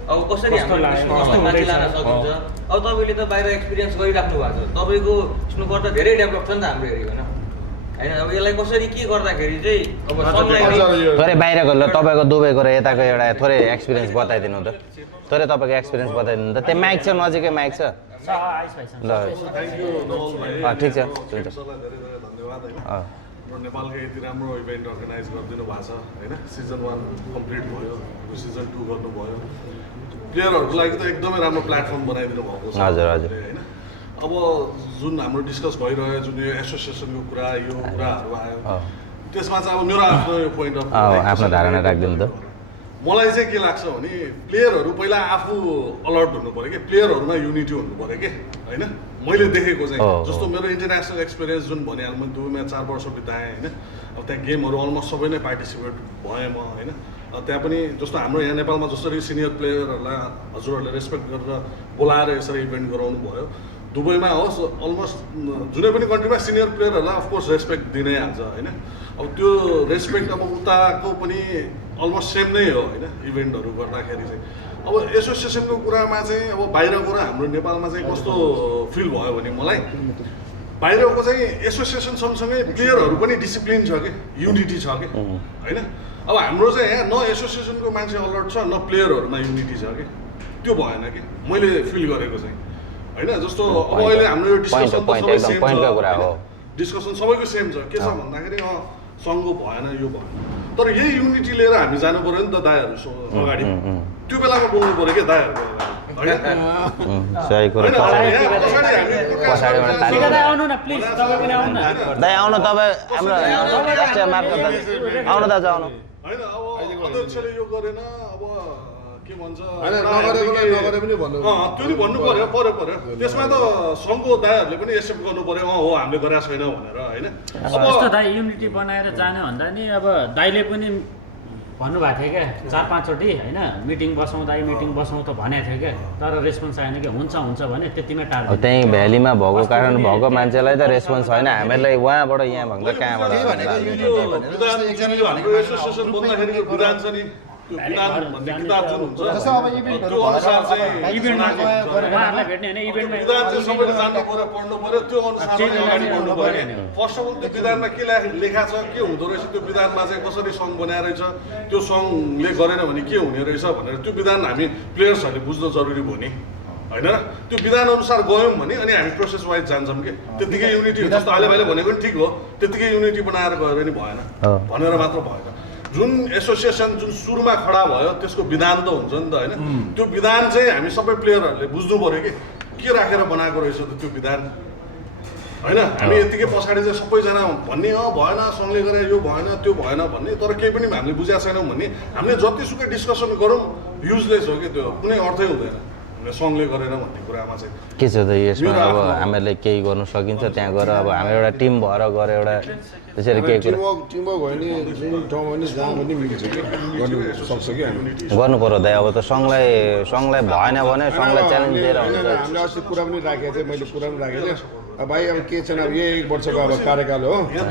अब कसरी हाम्रो स्नुकर माथि लान सकिन्छ अब तपाईँले त बाहिर एक्सपिरियन्स गरिराख्नु भएको छ तपाईँको स्नुकर त धेरै डेभलप छ नि त हाम्रो हेरिकन होइन अब यसलाई कसरी के गर्दाखेरि चाहिँ अब थोरै बाहिरको ल तपाईँको दुबईको र यताको एउटा थोरै एक्सपिरियन्स बताइदिनु त थोरै तपाईँको एक्सपिरियन्स बताइदिनु त त्यहाँ माइक छ नजिकै माइक छ ल ठिक छ हुन्छ नेपालको यति राम्रो इभेन्ट अर्गनाइज गरिदिनु भएको छ होइन सिजन 1 कम्प्लिट भयो सिजन 2 गर्नुभयो प्लेयरहरूको लागि त एकदमै राम्रो प्लेटफर्म बनाइदिनु भएको छ होइन अब जुन हाम्रो डिस्कस भइरह्यो जुन यो एसोसिएसनको कुरा यो कुराहरू आयो त्यसमा चाहिँ अब मेरो आफ्नो पोइन्ट अफ आफ्नो धारणा राख्दिनु त मलाई चाहिँ के लाग्छ भने प्लेयरहरू पहिला आफू अलर्ट हुनु पऱ्यो कि प्लेयरहरूमा युनिटी हुनु पऱ्यो कि होइन मैले देखेको चाहिँ जस्तो मेरो इन्टरनेसनल एक्सपिरियन्स जुन भनिहाल्नु मैले दुबईमा 4 वर्ष बिताएँ होइन अब त्यहाँ गेमहरू अलमोस्ट सबै नै पार्टिसिपेट भएँ म होइन त्यहाँ पनि जस्तो हाम्रो यहाँ नेपालमा जसरी सिनियर प्लेयरहरूलाई हजुरहरूले रेस्पेक्ट गरेर बोलाएर यसरी इभेन्ट गराउनु भयो दुबईमा होस् अलमोस्ट जुनै पनि कन्ट्रीमा सिनियर प्लेयरहरूलाई अफकोर्स रेस्पेक्ट दिनै हाल्छ होइन अब त्यो रेस्पेक्ट अब उताको पनि अलमोस्ट सेम नै हो होइन इभेन्टहरू गर्दाखेरि चाहिँ अब एसोसिएसनको कुरामा चाहिँ अब बाहिरको र हाम्रो नेपालमा चाहिँ कस्तो फिल भयो भने मलाई बाहिरको चाहिँ एसोसिएसन सँगसँगै प्लेयरहरू पनि डिसिप्लिन छ कि युनिटी छ कि होइन अब हाम्रो चाहिँ यहाँ न एसोसिएसनको मान्छे अलर्ट छ न प्लेयरहरूमा युनिटी छ कि त्यो भएन कि मैले फिल गरेको चाहिँ होइन जस्तो अब अहिले हाम्रो यो डिस्कसन डिस्कसन सबैको सेम छ के छ भन्दाखेरि सङ्घको भएन यो भएन तर यही युनिटी लिएर हामी जानु पऱ्यो नि त दाइहरू अगाडि त्यो बेलामा बोल्नु पऱ्यो क्या दाइहरूको होइन अब अध्यक्षले यो गरेन अब के भन्छ त्यो नि भन्नु पर्यो त्यसमा त सङ्घको दाइहरूले पनि एक्सेप्ट गर्नु पर्यो हो हामीले गरेको छैन भनेर होइन यस्तो दाइ युनिटी बनाएर जाने भन्दा नि अब दाइले पनि भन्नुभएको थियो क्या 4-5 चोटि होइन मिटिङ बसौँ दाइ मिटिङ बसौँ त भनेको थियो क्या तर रेस्पोन्स आएन कि हुन्छ भने त्यतिमै टार्गेट त्यहीँ भ्यालीमा भएको कारण भएको मान्छेलाई त रेस्पोन्स छैन हामीलाई उहाँबाट यहाँ भन्दा कहाँबाट एसोसिएसन बोल्दाखेरि विधान छ नि त्यो विधान भन्ने किताब जुन हुन्छ जस्तो अब इभेन्टहरु त्यो अनुसार चाहिँ इभेन्टमा विधान उहाँहरूलाई भेट्ने होइन इभेन्टमा चाहिँ सबैले जान्नु पर्यो पढ्नु पर्यो त्यो अनुसार अगाडि बढ्नु पर्यो फर्स्ट अफ अल त्यो विधानमा के लेखा छ के हुँदो रहेछ त्यो विधानमा चाहिँ कसरी सङ्घ बनाएर रहेछ त्यो सङ्घले गरेन भने के हुने रहेछ भनेर त्यो विधान हामी प्लेयर्सहरूले बुझ्न जरुरी भयो नि होइन र त्यो विधान अनुसार गयौँ भने अनि हामी प्रोसेस वाइज जान्छौँ कि त्यतिकै युनिटी हुन्छ जस्तो अहिले भनेको नि ठिक हो त्यतिकै युनिटी बनाएर गएर नि भएन भनेर मात्र भएन जुन एसोसिएसन जुन सुरुमा खडा भयो त्यसको विधान त हुन्छ नि त होइन त्यो विधान चाहिँ हामी सबै प्लेयरहरूले बुझ्नु पऱ्यो कि के राखेर बनाएको रहेछ त त्यो विधान होइन हामी यतिकै पछाडि चाहिँ सबैजना भन्ने भएन सङ्घले गरे यो भएन त्यो भएन भन्ने तर केही पनि हामीले बुझेका छैनौँ भने हामीले जतिसुकै डिस्कसन गरौँ युजलेस हो कि त्यो कुनै अर्थै हुँदैन सङ्घले गरेन भन्ने कुरामा चाहिँ के छ त यसमा अब हामीहरूले केही गर्नु सकिन्छ त्यहाँ गएर अब हामी एउटा टिम भएर गएर एउटा त्यसरी केही कुरा टिमवर्क भयो भने जुन ठाउँमा पनि जहाँ पनि मिल्छ कि गर्नु सक्छ कि हामी गर्नु पर्यो दाइ अब त सङ्घलाई भएन भने सङ्घलाई च्यालेन्ज दिएर हुन्छ हामीले अस्ति कुरा पनि राखेको थिएँ मैले कुरा पनि राखेको थिएँ अब भाइ अब के छैन अब यही 1 वर्षको अब कार्यकाल हो 1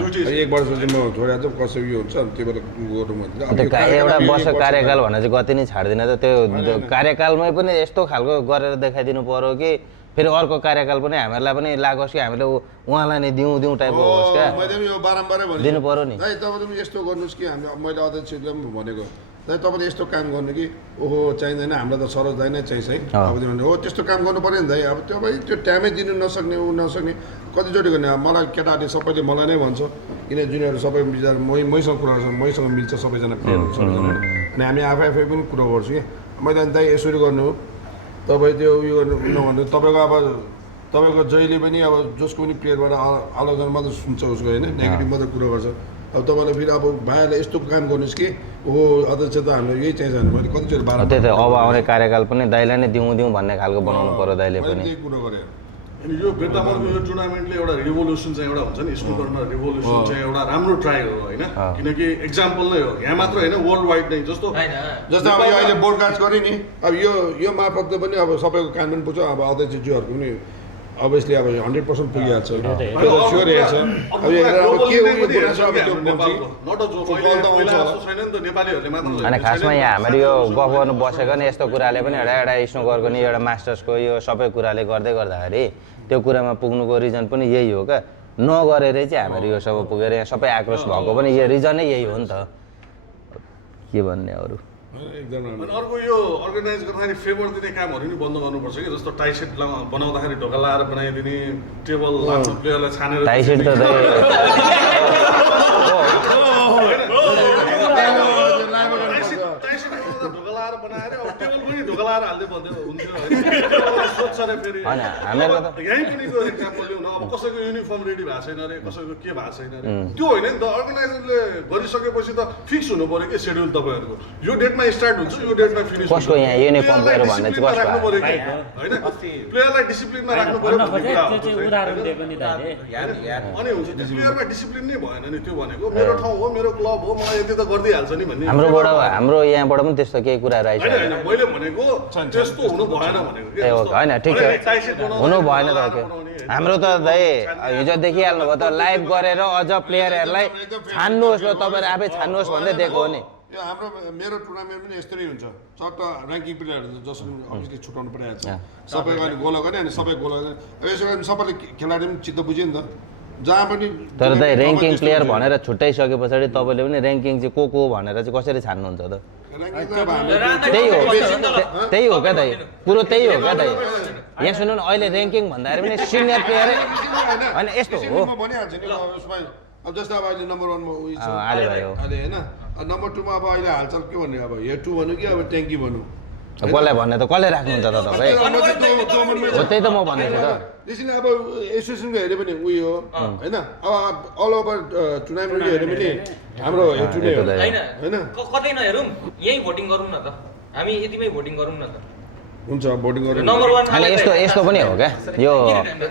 वर्ष चाहिँ म छोडेर चाहिँ कसो उयो हुन्छ त्यो बेला गरौँ भने एउटा वर्ष कार्यकाल भने चाहिँ गति नै छाड्दिनँ त त्यो कार्यकालमै पनि यस्तो खालको गरेर देखाइदिनु पर्यो कि फेरि अर्को कार्यकाल पनि हामीहरूलाई पनि लागोस् कि हामीले उहाँलाई नै दिउँ टाइपको होस् क्या मैले पनि यो बारम्बारै भने दिनु पर्यो नि तपाईँले पनि यस्तो गर्नुहोस् कि हामी मैले अध्यक्षले पनि भनेको तपाईँले यस्तो काम गर्नु कि ओहो चाहिँदैन हामीलाई त सरोज दाइ नै चाहिन्छ है अब भने हो त्यस्तो काम गर्नु पऱ्यो नि दाइ अब तपाईँ त्यो टाइमै दिनु नसक्ने नसक्ने कतिचोटि गर्ने अब मलाई केटाहरूले सबैले मलाई नै भन्छ किन जुनियरहरू सबै बिचरा मैसँग कुरा गर्छ मैसँग मिल्छ सबैजना प्लेयरहरू सबैजना अनि हामी आफै पनि कुरा गर्छु कि मैले अनि दाइ यसरी गर्नु तपाईँ त्यो उयो गर्नु नभन्नु तपाईँको अब तपाईँको जहिले पनि अब जसको पनि प्लेयरबाट आलोचना मात्रै सुन्छ उसको होइन नेगेटिभ मात्रै कुरा गर्छ अब तपाईँलाई फेरि अब भाइहरूलाई यस्तो काम गर्नुहोस् कि ओहो अध्यक्ष त हामीलाई यही चाहिन्छ भने मैले कतिचोटि त्यही त अब आउने कार्यकाल पनि दाइलाई नै दिउँ भन्ने खालको बनाउनु पर्यो दाइले पनि त्यही कुरा गरेँ अनि यो बेतामलको यो टुर्नामेन्टले एउटा रिभोल्युसन चाहिँ एउटा हुन्छ नि स्नुकरमा रिभोल्युसन चाहिँ एउटा राम्रो ट्राई हो होइन किनकि एक्जाम्पल नै हो यहाँ मात्र होइन वर्ल्ड वाइड नै जस्तो अब यो अहिले ब्रोडकास्ट गरेँ नि अब यो मार्फत पनि अब सबैको कान पनि पुग्छ अब अध्यक्षज्यूहरूको पनि अभियसली अब 100% पुगिहाल्छ स्योर हेर्छ अब यो अब के अनि खासमा यहाँ हाम्रो यो गफ गर्नु बसेको नि यस्तो कुराले पनि एउटा स्नुकरको नि एउटा मास्टर्सको यो सबै कुराले गर्दै गर्दाखेरि त्यो कुरामा पुग्नुको रिजन पनि यही हो क्या नगरेरै चाहिँ हामीहरू यो सब पुगेर यहाँ सबै आक्रोश भएको पनि यो रिजनै यही हो नि त के भन्ने अरू अनि अर्को यो अर्गनाइज गर्दाखेरि फेभर दिने कामहरू नि बन्द गर्नुपर्छ कि जस्तो टाई सेट बनाउँदाखेरि ढोका लाएर बनाइदिने टेबल आफ्नो प्लेयरलाई छानेर टाई सेट त बनाएर अब टेबल पनि ढोका लाएर हाल्दै बन्दै हुन्थ्यो सोध्छ अरे फेरि यहीँ पनि त्यो एक्जाम्पल लिउँ न अब कसैको युनिफर्म रेडी भएको छैन अरे कसैको के भएको छैन अरे त्यो होइन नि त अर्गनाइजरले गरिसकेपछि त फिक्स हुनु पऱ्यो कि सेड्युल तपाईँहरूको यो डेटमा स्टार्ट हुन्छ यो डेटमा फिनिस कसको यहाँ युनिफर्महरू भन्ने चाहिँ राख्नु पऱ्यो कि होइन प्लेयरलाई डिसिप्लिनमा राख्नु पऱ्यो अनि हुन्छ त्यो प्लेयरमा डिसिप्लिन नै भएन नि त्यो भनेको मेरो ठाउँ हो मेरो क्लब हो मलाई यति त गरिदिइहाल्छ नि भन्ने हाम्रो यहाँबाट पनि त्यस्तो केही कुराहरू आइसक्यो मैले भनेको त्यस्तो हुनु भएन भनेको ए हो होइन ठिक छ हुनु भएन त ओके हाम्रो त दाइ हिजो देखिहाल्नु भयो त लाइभ गरेर अझ प्लेयरहरूलाई छान्नुहोस् र तपाईँहरू आफै छान्नुहोस् भन्दै दिएको हो नि यो हाम्रो मेरो टुर्नामेन्ट पनि यस्तै हुन्छ चट्ट ऱ्याङ्किङ प्लेयरहरू जसरी अभियसली छुट्याउनु परिहाल्छ सबैको अहिले गोल गर्ने अनि सबै गोल गर्ने यसो भने सबैले खेलाडी पनि चित्त बुझ्यो नि त जहाँ पनि तर दाइ ऱ्याङ्किङ प्लेयर भनेर छुट्याइसके पछाडि तपाईँले पनि ऱ्याङ्किङ चाहिँ को भनेर चाहिँ कसरी छान्नुहुन्छ त त्यही हो क्या दाइ कुरो त्यही हो क्या दाइ यहाँ सुन्नु न अहिले ऱ्याङ्किङ भन्दाखेरि पनि सिनियर प्लेयर होइन यस्तो हो भनिहाल्छु नि उसमा अब जस्तो अब अहिले नम्बर 1 मा उयो छ आले भाइ हो अहिले हैन नम्बर 2 मा अब अहिले हालचाल के भन्ने अब हे 2 भन्नु कि अब ट्याङ्की भन्नु कसलाई भन्ने त कसले राख्नुहुन्छ त तपाईँ हो त्यही त म भन्दैछु त त्यसैले अब एसोसिएसनको हेऱ्यो भने उयो हो होइन अब अल ओभर टुर्नामेन्ट हेऱ्यो भने हाम्रो यो नै हो होइन कतै नहेरौँ यही भोटिङ गरौँ न त हामी यतिमै भोटिङ गरौँ न त हुन्छ भोटिङ गरौँ नम्बर 1 अनि यस्तो पनि हो क्या यो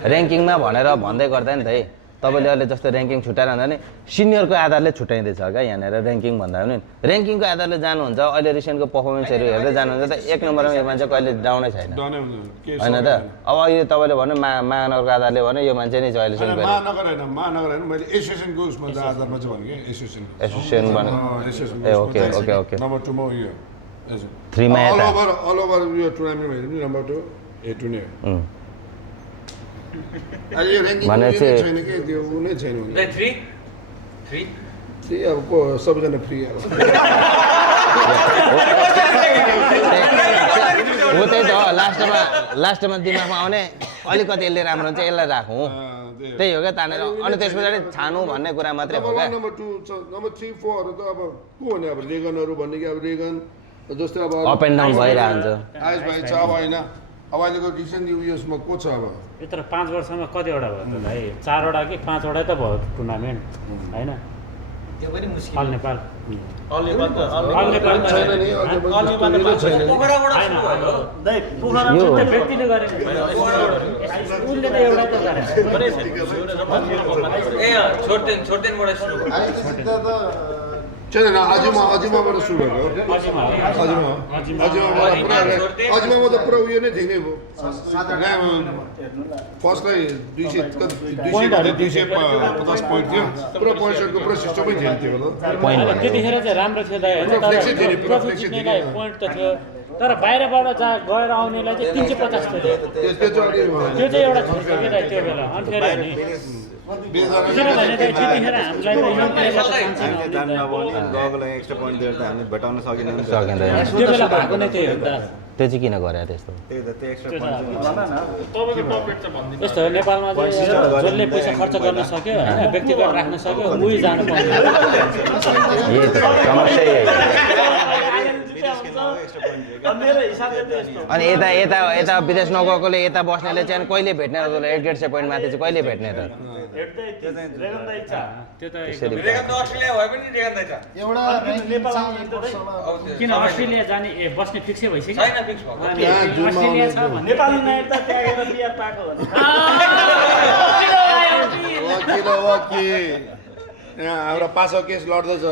ऱ्याङ्किङमा भनेर भन्दै गर्दा नि त है तपाईँले अहिले जस्तो ऱ्याङ्किङ छुट्याएर भन्दा नि सिनियरको आधारले छुट्याइँदैछ क्या यहाँनिर ऱ्याङ्किङ भन्दा पनि ऱ्याङ्किङको आधारले जानुहुन्छ अहिले रिसेन्टको पर्फर्मेन्सहरू हेर्दै जानुहुन्छ त 1 नम्बरमा यो मान्छे कहिले डाउनै छैन होइन त अब यो तपाईँले भन्नु महानगरको आधारले भन्यो यो मान्छे नै छ अहिलेसम्म महानगर होइन मैले एसोसिएसनको उसमा आधारमा चाहिँ भने कि एसोसिएसन भन्यो ए ओके नम्बर 2 मा उयो 3मा अल यता ओभर यो टुर्नामेन्ट भयो नि नम्बर 2 A2 नै हो अहिले यो र्याङ्किङ छैन के त्यो उ नै छैन भने 3 अब को सबैजना फ्री अब हो त्यही त लास्टमा दिमागमा आउने अलिकति यसले राम्रो हुन्छ यसलाई राखौँ त्यही हो क्या तानेर अनि त्यस पछाडि छानु भन्ने कुरा मात्रै हो क्या नम्बर 2 नम्बर 3 4 हरू त अब को भने अब रेगनहरू भन्ने कि अब रेगन जस्तै अब अप एन्ड डाउन भइरहन्छ आइस भाइ छ अब होइन अब अहिलेको रिसेन्ट उयसमा को छ अब यत्र 5 वर्षमा कतिवटा भयो त भाइ 4 वटा कि 5 वटा त भयो टुर्नामेन्ट हैन त्यो पनि मुस्किल अल नेपाल छैन नि पोखराबाट व्यक्तिले गरेको उनले त एउटा त गरे छोटेनबाट सुरु छैन अजिमाबाट सुरु भएको अजिमामा त पुरा उयो नै थिएन फर्स्टलाई 250 पोइन्ट थियो पुरा पोइन्टको पुरा सिस्टमै थियो त्यो त्यतिखेर चाहिँ राम्रो थियो दाइ पोइन्ट त थियो तर बाहिरबाट गएर आउनेलाई चाहिँ 350 थियो त्यो चाहिँ एउटा छुट्यो के दाइ त्यो बेला अनफेयर हो नि किनभने त्यतिखेर हामीलाई त्यो बेला भएको नै त्यही हो नि त त्यो चाहिँ किन गरे त्यस्तो यस्तो हो नेपालमा चाहिँ जसले पैसा खर्च गर्न सक्यो होइन व्यक्तिगत राख्न सक्यो उही जानु पर्ने यही त समस्या यही अनि यता विदेश नगएकोले यता बस्नेले चाहिँ कहिले भेट्ने 150 पोइन्ट माथि चाहिँ कहिले भेट्ने त किन अस्ट्रेलिया जाने बस्ने फिक्सै भइसक्यो अस्ट्रेलिया छ भने नेपाली नायक त त्यहाँ बिहार पाएको हाम्रो पासो केस लड्दैछ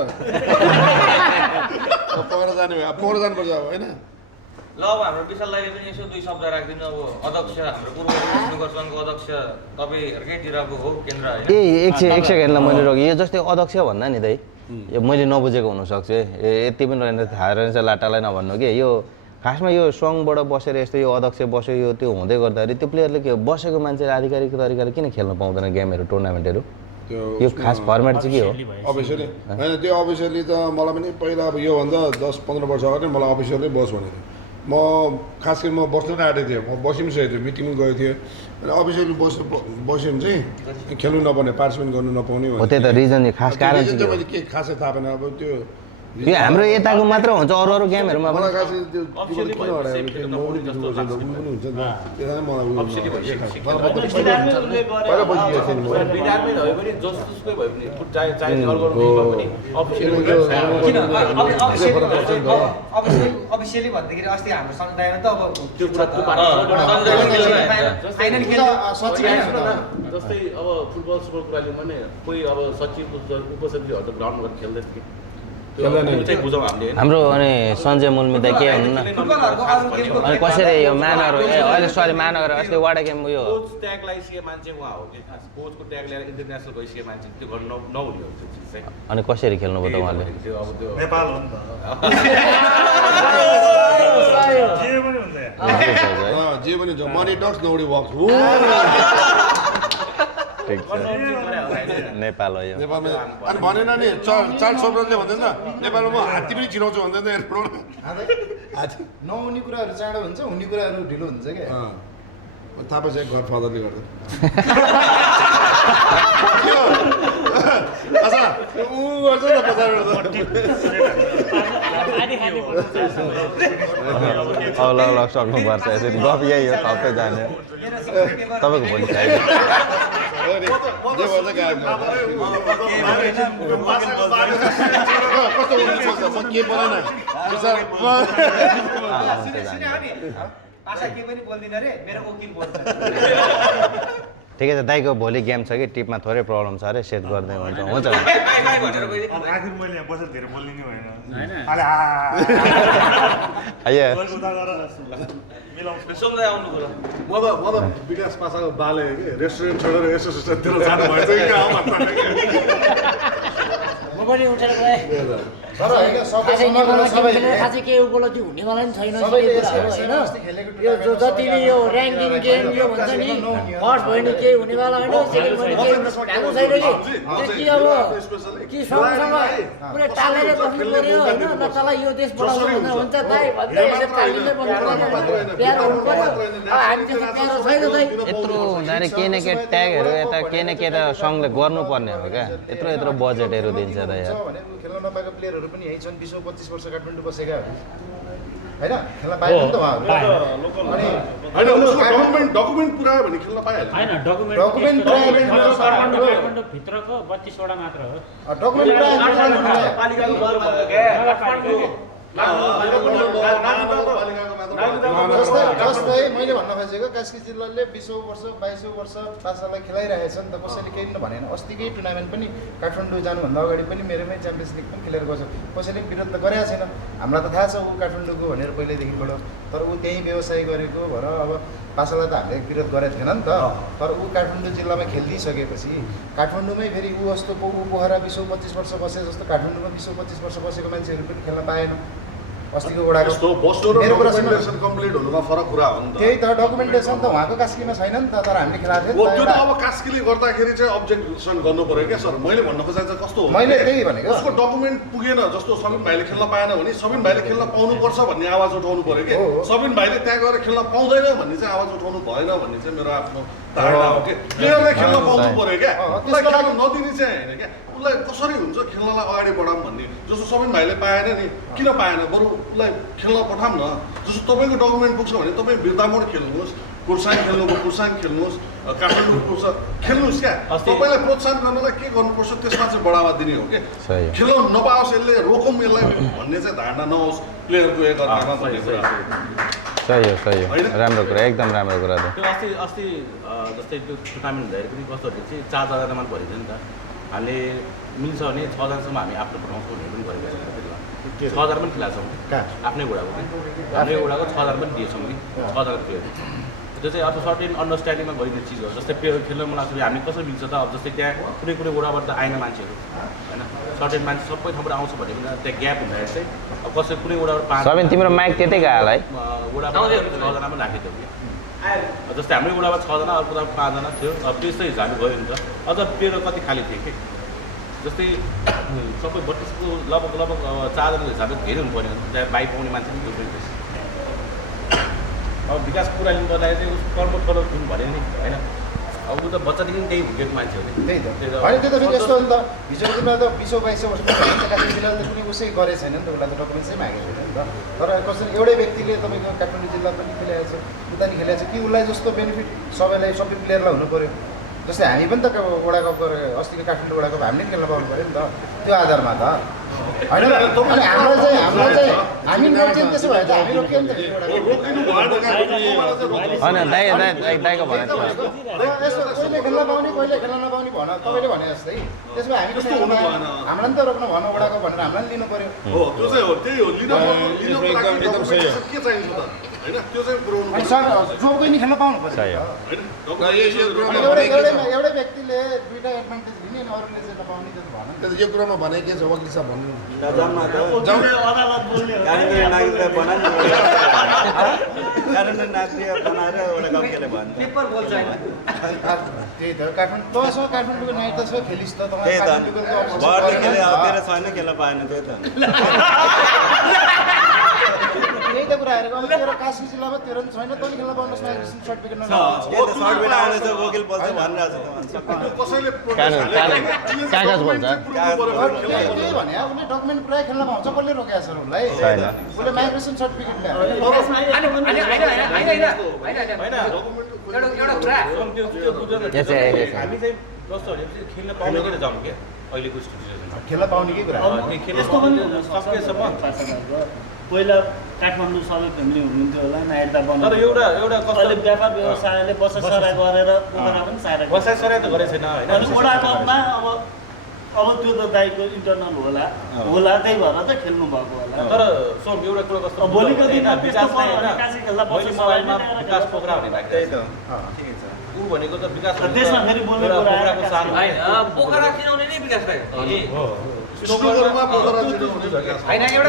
पक्रेर जाने भयो पक्रेर जानुपर्छ अब होइन ल अब हाम्रो विशाल दाइले पनि यसो 2 शब्द राखिदिनु अब अध्यक्ष हाम्रो पूर्व नगर सङ्घको अध्यक्ष तपाईँहरूकैतिरको हो केन्द्र होइन एक सेकेन्डलाई मैले रोकेँ यो जस्तै अध्यक्ष भन्दा नि दाइ यो मैले नबुझेको हुनसक्छ यति पनि रहेन थाहा रहेछ लाटालाई नभन्नु कि यो खासमा यो सङ्घबाट बसेर यस्तो यो अध्यक्ष बस्यो यो त्यो हुँदै गर्दाखेरि त्यो प्लेयरले के बसेको मान्छेले आधिकारिक तरिकाले किन खेल्न पाउँदैन गेमहरू टुर्नामेन्टहरू यो खास फर्मेट चाहिँ के हो अफिसियली होइन त्यो अफिसियली त मलाई पनि पहिला अब योभन्दा 10-15 वर्ष अगाडि मलाई अफिसियली बस भनेको थियो म खास गरी म बस्नु नै आँटेको थिएँ म बसी पनि सकेको थिएँ मिटिङ पनि गएको थिएँ अनि अफिसियली बस्यो भने चाहिँ खेल्नु नपर्ने पार्टिसिपेट गर्नु नपाउने हो त्यो त रिजन खास कारण चाहिँ मैले के खासै थाहा भएन अब त्यो यो हाम्रो यताको मात्र हुन्छ अरू गेमहरूमा मलाई खासै त्यो किन हरायो किन नौरी हुन्छ नि त्यसैले मलाई पहिला बसिरहेको थिएँ म रिटायरमेन्ट भयो भने जसकै भयो भने अफिसियली भन्दाखेरि अस्ति हाम्रो समुदायमा त अब त्यो कुरा जस्तै अब फुटबल कुराले भने कोही अब सचिव उपसचिवहरू त ग्राउन्डमा गएर खेल्दै थियो हाम्रो अनि सञ्जय मुल्मी त के हुनु अनि कसरी यो मानहरू अहिले सरी मानहरू अस्ति वाडा गेम उयो कोच ट्याग लगाइसके मान्छे उहाँ हो कि खास कोचको ट्याग ल्याएर इन्टरनेसनल गइसके मान्छे त्यो गर्न नहुने हो त्यो चिज चाहिँ अनि कसरी खेल्नुभयो त उहाँले त्यो अब त्यो नेपाल हो नि त जे पनि हुन्छ मनी टक्स नौडी वक्स ठिक छ नेपाल हो यो नेपालमा अनि भनेन नि चार्ट सोब्रनले भन्दैन नेपालमा म हात्ती पनि चिनाउँछु भन्दैन हात्ती नहुने कुराहरू चाँडो हुन्छ हुने कुराहरू ढिलो हुन्छ क्या थाहा पाइन्छ घर फादरले गर्दा ऊ गर्छ नि पछाडिबाट ल सक्नुपर्छ यसरी गफ यही हो सबै जाने तपाईँको भोलि चाहियो के बोलेन ठिकै छ दाइको भोलि गेम छ कि टिपमा थोरै प्रब्लम छ अरे सेट गर्दै हुन्छ हुन्छ आखिर मैले यहाँ बसेर धेरै बोल्ने नि भएन म त विकास पासाको बाले रेस्टुरेन्ट छोडेर एसोसिएसनतिर जानु भएछ कि म पनि उठेर गएँ तर होइन खासै नेपालमा गेम खेलेर खासै केही उपलब्धि हुनेवाला नि छैन होइन यो जतिले यो ऱ्याङ्किङ गेम यो भन्छ नि फर्स्ट भयो नि केही हुनेवाला होइन सेकेन्ड भयो नि केही भएको छैन कि त्यति अब कि सँगसँग पुरै टालेर बस्नु पऱ्यो होइन ल तल यो देश बढाउनु भन्दा हुन्छ दाइ भन्दै यसो टालिँदै बस्नु पऱ्यो प्यारो हुनु पऱ्यो हामी त्यस्तो प्यारो छैन दाइ यत्रो हुँदाखेरि केही न केही ट्यागहरू यता केही न केही त सङ्घले गर्नुपर्ने हो क्या यत्रो बजेटहरू दिन्छ त यार खेल्न नपाएको प्लेयरहरू पनि यही छन् 20-25 वर्ष काठमाडौँ बसेका होइन खेल्न पाएन नि त होइन डकुमेन्ट पुऱ्यायो भने खेल्न पाइहाल्छ होइन डकुमेन्ट काठमाडौँ भित्रको 25 वटा मात्र हो डकुमेन्ट पालिकाको बल भएको क्या जस्तै मैले भन्न खोजेको कास्की जिल्लाले 20औं वर्ष 22औं वर्ष पासालाई खेलाइरहेछ नि त कसैले केही पनि भनेन अस्तिकै टुर्नामेन्ट पनि काठमाडौँ जानुभन्दा अगाडि पनि मेरोमै च्याम्पियन्स लिग पनि खेलेर गएको छ कसैले पनि विरोध त गरेको छैन हामीलाई त थाहा छ ऊ काठमाडौँको भनेर पहिल्यैदेखिबाट तर ऊ त्यहीँ व्यवसाय गरेको भएर अब पासालाई त हामीले विरोध गरेको थिएन नि त तर ऊ काठमाडौँ जिल्लामा खेलिदिइसकेपछि काठमाडौँमै फेरि ऊ जस्तो पोखरा 20-25 वर्ष बसे जस्तो काठमाडौँमा 20-25 वर्ष बसेको मान्छेहरू पनि खेल्न पाएन अस्तिको वडाको डकुमेन्टेसन कम्प्लिट हुनुमा फरक कुरा हो नि त त्यही त डकुमेन्टेसन त उहाँको कास्कीमा छैन नि त तर हामीले खेलाएको त्यो थियौँ त अब कास्कीले गर्दाखेरि चाहिँ अब्जेक्सन गर्नु पर्यो क्या सर मैले भन्न खोजेको चाहिँ कस्तो हो मैले त्यही भनेको उसको डकुमेन्ट पुगेन जस्तो सबिन भाइले खेल्न पाएन भने सबिन भाइले खेल्न पाउनुपर्छ भन्ने आवाज उठाउनु पर्यो कि सबिन भाइले त्यहाँ गएर खेल्न पाउँदैन भन्ने चाहिँ आवाज उठाउनु भएन भन्ने चाहिँ मेरो आफ्नो धारणा हो कि प्लेयरले खेल्न पाउनु पर्यो क्या उसलाई खेल्न नदिने चाहिँ होइन क्या उसलाई कसरी हुन्छ खेल्नलाई अगाडि बढाऊँ भन्ने जस्तो सबिन भाइले पाएन नि किन पाएन बरु उसलाई खेल्न पठाऊँ न जस्तो तपाईँको डकुमेन्ट पुग्छ भने तपाईँ बिर्तामोड खेल्नुहोस् कुर्साङ खेल्नुको कुर्साङ खेल्नुहोस् काठमाडौँ कुर्सा खेल्नुहोस् क्या तपाईँलाई प्रोत्साहन गर्नलाई के गर्नुपर्छ त्यसमा चाहिँ बढावा दिने हो कि खेल्न नपाओस् यसले रोकौँ यसलाई भन्ने चाहिँ धारणा नहोस् प्लेयरको एकअर्कामा भन्ने कुरा सही हो राम्रो कुरा एकदम राम्रो कुरा त त्यो अस्ति जस्तै त्यो टुर्नामेन्ट हुँदाखेरि पनि कस्तो चाहिँ 4 जग्गामा भरिन्छ नि त हामीले मिल्छ भने 6 जनासम्म हामी आफ्नो पठाउँछौँ भन्ने पनि गरेको छ 6 हजार पनि खेलाएको छौँ आफ्नै घोडाको आफ्नै घोडाको 6 हजार पनि दिएछौँ कि 6 हजार प्लेयर त्यो चाहिँ अब सर्टेन अन्डरस्ट्यान्डिङमा गरिने चिज हो जस्तै प्लेयर खेल्न मन लाग्छ हामी कसरी मिल्छ त अब जस्तै त्यहाँ कुनै वडाबाट त आएन मान्छेहरू होइन सर्टेन मान्छे सबै ठाउँबाट आउँछ भने पनि त्यहाँ ग्याप हुँदाखेरि चाहिँ अब कसै कुनै वडाबाट 5 सबिन तिम्रो माइक त्यतै गयो होला है वडाबाट 6 जना पनि राखेको थियो कि जस्तै हाम्रै वडामा 6 जना अर्को वडामा 5 जना थियो अब त्यस्तै हिसाबले गयो नि त अझ प्लेयर कति खाली थियो कि जस्तै सबै 32को लगभग अब 4 जनाको हिसाबले धेरै हुनु पर्ने त्यहाँ बाइक पाउने मान्छे पनि थियो अब विकास कुरा लिनु पर्दाखेरि चाहिँ उस कर्म थोरो हुनु भन्यो नि होइन अब ऊ त बच्चादेखि त्यही हुर्केको मान्छे हो नि त्यही त होइन त्यो त फेरि यस्तो हो नि त हिजोको दिनमा त 20-22 वर्ष जिल्लाले त कुनै उसै गरेको छैन नि त उसलाई त डकुमेन्ट्सै मागेको छैन नि त तर कसरी एउटै व्यक्तिले तपाईँको काठमाडौँ जिल्ला पनि खेलाएको छ उता नि खेलाएको छ कि उसलाई जस्तो बेनिफिट सबै प्लेयरलाई हुनु पऱ्यो जस्तै हामी पनि त वडा कप गरेर अस्तिको काठमाडौँ वडा कप हामीले पनि खेल्न पाउनु पऱ्यो नि त त्यो आधारमा त होइन अनि हाम्रो चाहिँ हामी रोक्यौँ त्यसो भए त हामी रोक्यौँ नि त होइन दाइको भने यस्तो कहिले खेल्न पाउने कहिले खेल्न नपाउने भन तपाईँले भने जस्तै त्यसो भए हामी हामीलाई नि त रोक्नु भन वडा कप भनेर हामीलाई लिनु पऱ्यो हो त्यो चाहिँ हो त्यही हो लिनको लागि के चाहिन्छ त होइन त्यो चाहिँ पुऱ्याउनु जो कोही नि खेल्न पाउनु पर्यो एउटै व्यक्तिले दुईटा एडभान्टेज लिने अनि अरूले चाहिँ नपाउने जस्तो भन यो कुरामा भने के छ वकिल साहब भन्नु त्यही त काठमाडौँ छ काठमाडौँको नाइट त छ खेलिस् त त्यही त कुरा हेरेको अब तेरो कास्की जिल्लामा तेरो पनि छैन तँ नि खेल्न पाउनुहोस् माइग्रेसन सर्टिफिकेट कागज बोल्छ त्यही भने उसले डकुमेन्ट पुरै खेल्न पाउँछ कसले रोकेको छ उसलाई उसले माइग्रेसन सर्टिफिकेट हामी चाहिँ कस्तो भने खेल्न पाउने कुरा जाउँ क्या अहिलेको सिचुएसनमा खेल्न पाउने के कुरा यस्तो पनि सकेसम्म पहिला काठमाडौँ सबै फ्यामिली हुनुहुन्थ्यो होला नाइट बनाएर तर एउटा कसैले व्यापार व्यवसायले बसाइसराई गरेर पोखरा पनि सारेको बसाइसराई त गरेको छैन होइन वडा कपमा अब त्यो त दाइको इन्टरनल होला त्यही भएर त खेल्नु भएको होला तर सोम एउटा कुरा कस्तो भोलिको दिनमा विकास खेल्दा मैले मोबाइलमा विकास पोखरा भन्ने लाग्छ ऊ भनेको त विकास त्यसमा फेरि बोल्ने कुरा पोखरा चिनाउने नै विकास भाइ स्नोकरमा पोखरा छिराउने होइन एउटा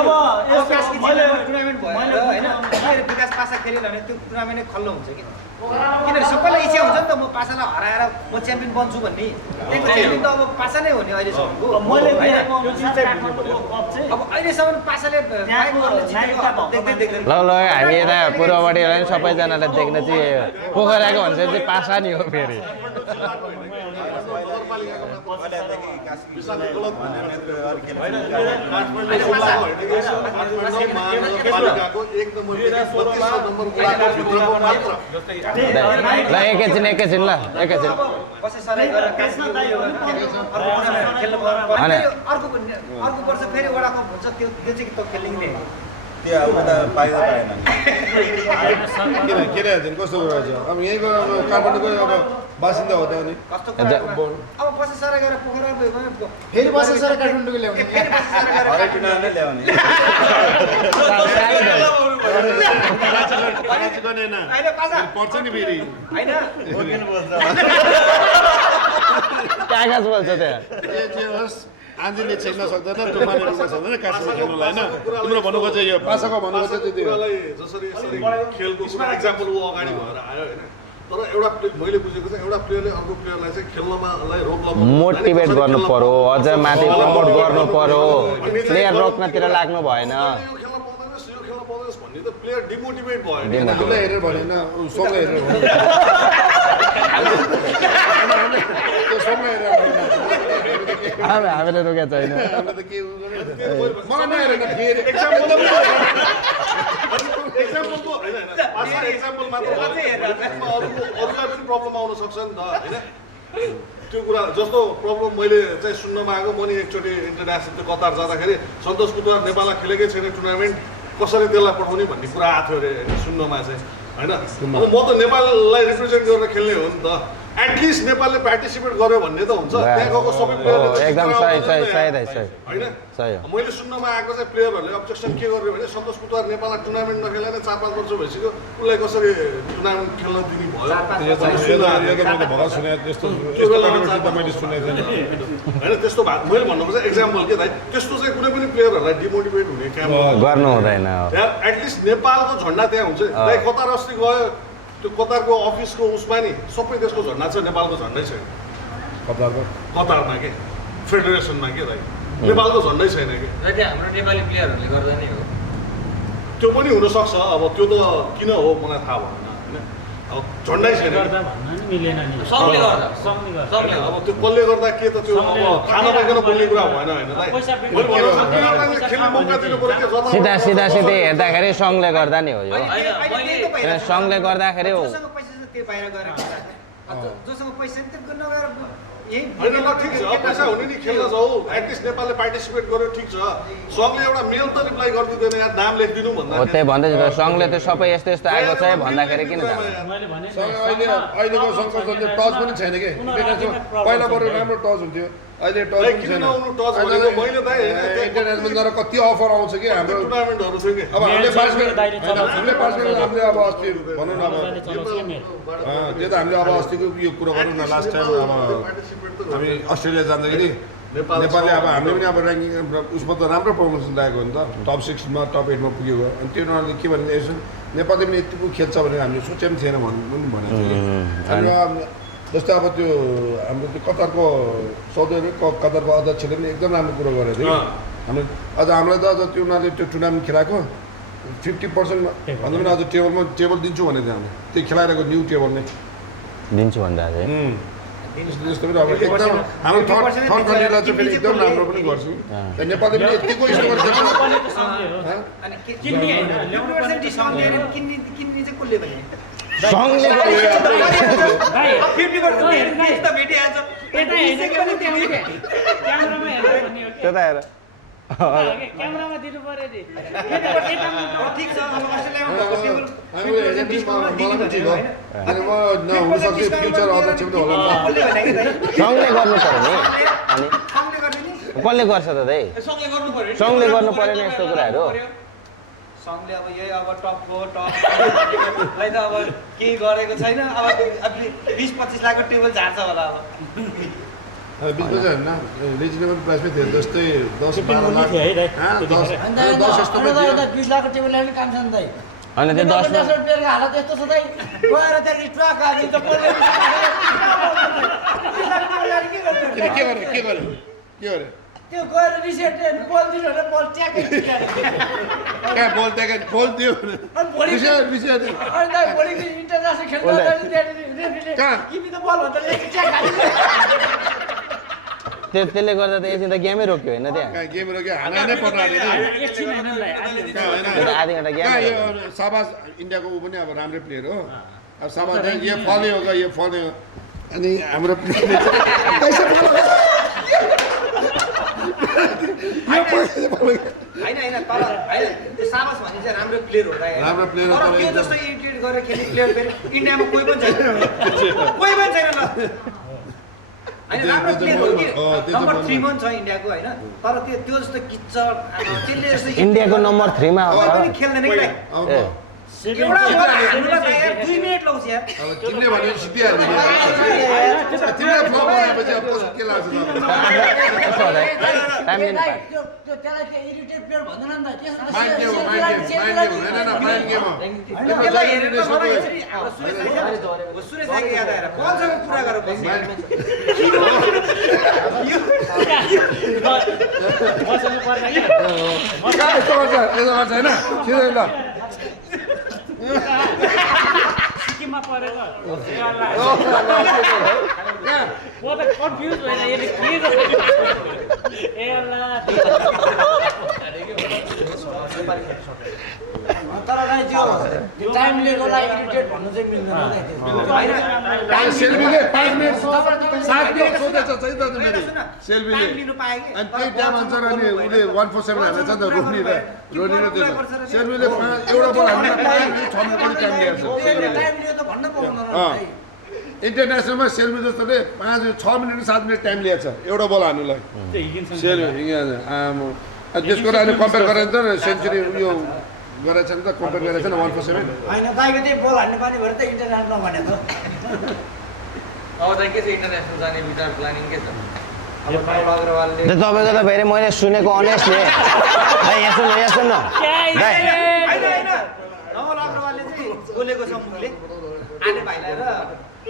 अब यस्तो कास्की मैले टुर्नामेन्ट भयो होइन प्लेयर विकास पासा खेल्यो भने त्यो टुर्नामेन्टै खल्लो हुन्छ कि किनभने सबैलाई इच्छा हुन्छ नि त म पासालाई हराएर म च्याम्पियन बन्छु भन्ने त्यही च्याम्पियन त अब पासा नै हो नि अहिलेसम्मको मैले अब अहिलेसम्म पासाले देख्दै देख्दैन ल हामी यता पूर्वपट्टि नि सबैजनालाई देख्न चाहिँ पोखराको भन्छ चाहिँ पासा नि हो फेरि ल एकैछिन ल एकैछिन अर्को वर्ष फेरि वडा कप हुन्छ त्यो चाहिँ त खेल्ने त्यो अब त पाइदा पाएन किन कस्तो रहेछ अब यहीँको काठमाडौँको अब बासिन्दा हो त अनि अब पछि सर गएर पोखरा फेरि बसेर सर काठमाडौँको ल्याउने हरेक टुर्नामेन्टै ल्याउने पर्छ नि फेरि कागज बोल्छ त्यहाँ आँधीले छेक्न सक्दैन तुफानले रुक्न सक्दैन काठमाडौँ खेल्नुलाई होइन तिम्रो भन्नुको चाहिँ यो पासाको भन्नुको चाहिँ त्यो जसरी यसरी खेलको कुरा एक्जाम्पल ऊ अगाडि भएर आयो होइन तर एउटा मैले बुझेको चाहिँ एउटा प्लेयरले अर्को प्लेयरलाई चाहिँ खेल्नमा रोक लगाउनु मोटिभेट गर्नु पर्यो अझ माथि प्रमोट गर्नु पर्यो प्लेयर रोक्नतिर लाग्नु भएन भन्ने त प्लेयर डिमोटिभेट भयो आफूलाई हेरेर भनेन सँगै हेरेर हामीले रोकेको छैन मलाई नहेरेन फेरि एक्जाम्पलको होइन एक्जाम्पल मात्र अरूलाई पनि प्रब्लम आउन सक्छ नि त होइन त्यो कुरा जस्तो प्रब्लम मैले चाहिँ सुन्नमा आएको म नि एकचोटि इन्टरनेसनल त्यो कतार जाँदाखेरि सन्तोष कुमार नेपालमा खेलेकै छैन टुर्नामेन्ट कसरी त्यसलाई पठाउने भन्ने कुरा आएको थियो अरे सुन्नमा चाहिँ होइन अब म त नेपाललाई रिप्रेजेन्ट गरेर खेल्ने हो नि त एटलिस्ट नेपालले पार्टिसिपेट गर्यो भन्ने त हुन्छ त्यहाँ गएको सबै प्लेयरले होइन मैले सुन्नमा आएको चाहिँ प्लेयरहरूले अब्जेक्सन के गर्यो भने सन्तोष कुमार नेपाललाई टुर्नामेन्ट नखेलाएर 4-5 वर्ष भइसक्यो उसलाई कसरी टुर्नामेन्ट खेल्न दिने भयो होइन त्यस्तो भएको मैले भन्नु पर्छ एक्जाम्पल के दाइ त्यस्तो चाहिँ कुनै पनि प्लेयरहरूलाई डिमोटिभेट हुने काम गर्नु हुँदैन एटलिस्ट नेपालको झन्डा त्यहाँ हुन्छ दाइ कतार अस्ति गयो त्यो कतारको अफिसको उसमा नि सबै देशको झन्डा छ नेपालको झन्डै छैन कतारमा के फेडरेसनमा के दाइ नेपालको झन्डै छैन कि हाम्रो नेपाली प्लेयरहरूले गर्दा नै हो त्यो पनि हुनसक्छ अब त्यो त किन हो मलाई थाहा भएन होइन अब झन्डै छैन गर्दा भन्न नि मिलेन नि सबले गर्दा अब त्यो कसले गर्दा के त त्यो अब थाहा नपाइकन बोल्ने कुरा भएन होइन सिधा हेर्दाखेरि सङ्घले गर्दा नि हो यो सङ्घले गर्दाखेरि हो जोसँग पैसा त्यो नगएर होइन ल ठिक छ पैसा हुने नि खेल्न जाऊ एटलिस्ट नेपालले पार्टिसिपेट गर्यो ठिक छ सङ्घले एउटा मेल त रिप्लाई गरिदिँदैन यहाँ नाम लेखिदिनु भन्दा हो त्यही भन्दैछु त सङ्घले त सबै यस्तो यस्तो आएको छ भन्दाखेरि किन अहिलेको सङ्घर्ष टच पनि छैन कि पहिला बरु राम्रो टच हुन्थ्यो अहिले टच पनि छैन इन्टरनेसनल द्वारा कति अफर आउँछ कि हाम्रो टुर्नामेन्टहरू छ कि अब हामीले अब अस्ति भनौँ न अब त्यो त हामीले अब अस्तिको यो कुरो गरौँ न लास्ट टाइम अब हामी अस्ट्रेलिया जाँदाखेरि नेपालले अब हामीले पनि अब ऱ्याङ्किङ उसमा त राम्रो प्रमोसन लागेको हो नि त टप 6मा टप 8मा पुगेको अनि त्यो उनीहरूले के भन्ने यसो नेपालले पनि यतिको खेल्छ भनेर हामीले सोचे पनि थिएन भन्नु पनि भनेको थियो अनि जस्तै अब त्यो हाम्रो त्यो कतारको सौदी अरब कतारको अध्यक्षले पनि एकदम राम्रो कुरो गरेको थियो हाम्रो अझ हामीलाई त अझ त्यो उनीहरूले त्यो टुर्नामेन्ट खेलाएको 50% भन्दा पनि अझ टेबल दिन्छु भनेको थियो हामीले त्यो खेलाइरहेको न्यू टेबल नै दिन्छु भन्दा जस्तो पनि अब एकदम हाम्रो थर्ड कन्ट्रीलाई चाहिँ फेरि एकदम राम्रो पनि गर्छु नेपालले पनि यतिको स्कोर क्यामेरामा दिनु पर्यो नि ठिक छ अनि म नहुनसक्छ फ्युचर अध्यक्ष पनि होला सङ्घले गर्नु पर्यो नि अनि कसले गर्छ त दाइ सङ्घले गर्नु पर्यो नि यस्तो कुराहरू सङ्घले अब यही अब टपलाई त अब केही गरेको छैन अब 20-25 लाखको टेबल झार्छ होला अब बिचमा चाहिँ होइन रिजनेबल प्राइसमै थियो जस्तै 10-12 लाख है दाइ 10 यस्तो पनि थियो। 20 लाखको टेबल ल्याउने काम छ नि दाइ होइन त्यो 10 रुपियाँको हालत यस्तो छ दाइ गएर त्यहाँ ट्रक हाल्ने त बोल्ने के गरे त्यो गएर रिसेट बोल्दिनु भने बोल ट्याकै कहाँ बोल दियो रिसेट अनि दाइ भोलि इन्टरनेसनल खेल्न जाने कहाँ? किमी त बल भन्दा लेख्ने ट्याक हाल्ने त्यसले गर्दा त एकछिन त गेमै रोक्यो होइन त्यहाँ गेम रोक्यो हाना नै पर्न एकछिन होइन नि दाइ आधी घन्टा गेम यो साबास इन्डियाको ऊ पनि अब राम्रै प्लेयर हो अब साबास यो फल्यो यो फल्यो अनि हाम्रो प्लेयरले होइन तर होइन त्यो सामस भन्ने चाहिँ राम्रो प्लेयर हो राम्रो player हो, तर तर त्यो एकदम- जस्तो इरिटेट गरेर खेल्ने प्लेयर फेरि इन्डियामा कोही पनि छैन कोही पनि छैन ल होइन राम्रो प्लेयर हो कि नम्बर 3 मा छ इन्डियाको होइन तर त्यो जस्तो किच्चड त्यसले जस्तो इन्डियाको नम्बर 3 मा कोही पनि खेल्दैन कि अब एउटा बल हान्नुलाई त यार 2 मिनेट लाउँछ यार अब किन्ने भने सिद्धिहाल्ने तिमीले फ्लप बनाएपछि अब कसो के लाग्छ टाइम दिनु त्यो त्यसलाई त्यो इरिटेट प्लेयर भन्दैन नि त माइन्ड गेम हो माइन्ड गेम होइन त्यसलाई हेरेर मलाई यसरी हाम्रो सुरेश दाइको याद आएर बलसँग कुरा गरेर बस्यो मसँग पर्दा कि यस्तो गर्छ होइन सिधै ल सिक्किममा परेको म त कन्फ्युज भएन यसले के गर्छ ए अल्लाह तर दाइ त्यो टाइम लिएकोलाई इरिटेट भन्नु चाहिँ मिल्दैन दाइ सेल्फीले 5 मिनेट 7 मिनेट सोधेछ चाहिँ त मेरो सेल्फीले टाइम लिनु पाए कि अनि त्यही टाइम अनुसार अनि उसले 147 हालेछ नि त रोनी र त्यो सेल्फीले एउटा बल हाल्नु 6 मिनेट पनि टाइम लिएछ टाइम लियो त भन्न पाउँदैन इन्टरनेसनलमा सेल्फी जस्तोले 6 मिनेट 7 मिनेट टाइम लिएछ एउटा बल हाल्नुलाई सेल्फी आमा अनि त्यसको अनि कम्पेयर गरेर त सेन्चुरी उयो गरेछ नि त कम्पेयर गरेछ नि 147 होइन दाइको त्यही बल हान्ने पानी भएर त इन्टरनेट नभने त अब चाहिँ के छ इन्टरनेसनल जाने विचार प्लानिङ के छ अब राहुल अग्रवालले तपाईँको त फेरि मैले सुनेको अनेस्टली दाइ यहाँ सुन्नु दाइ होइन राहुल अग्रवालले चाहिँ बोलेको छ मुखले आने भाइलाई र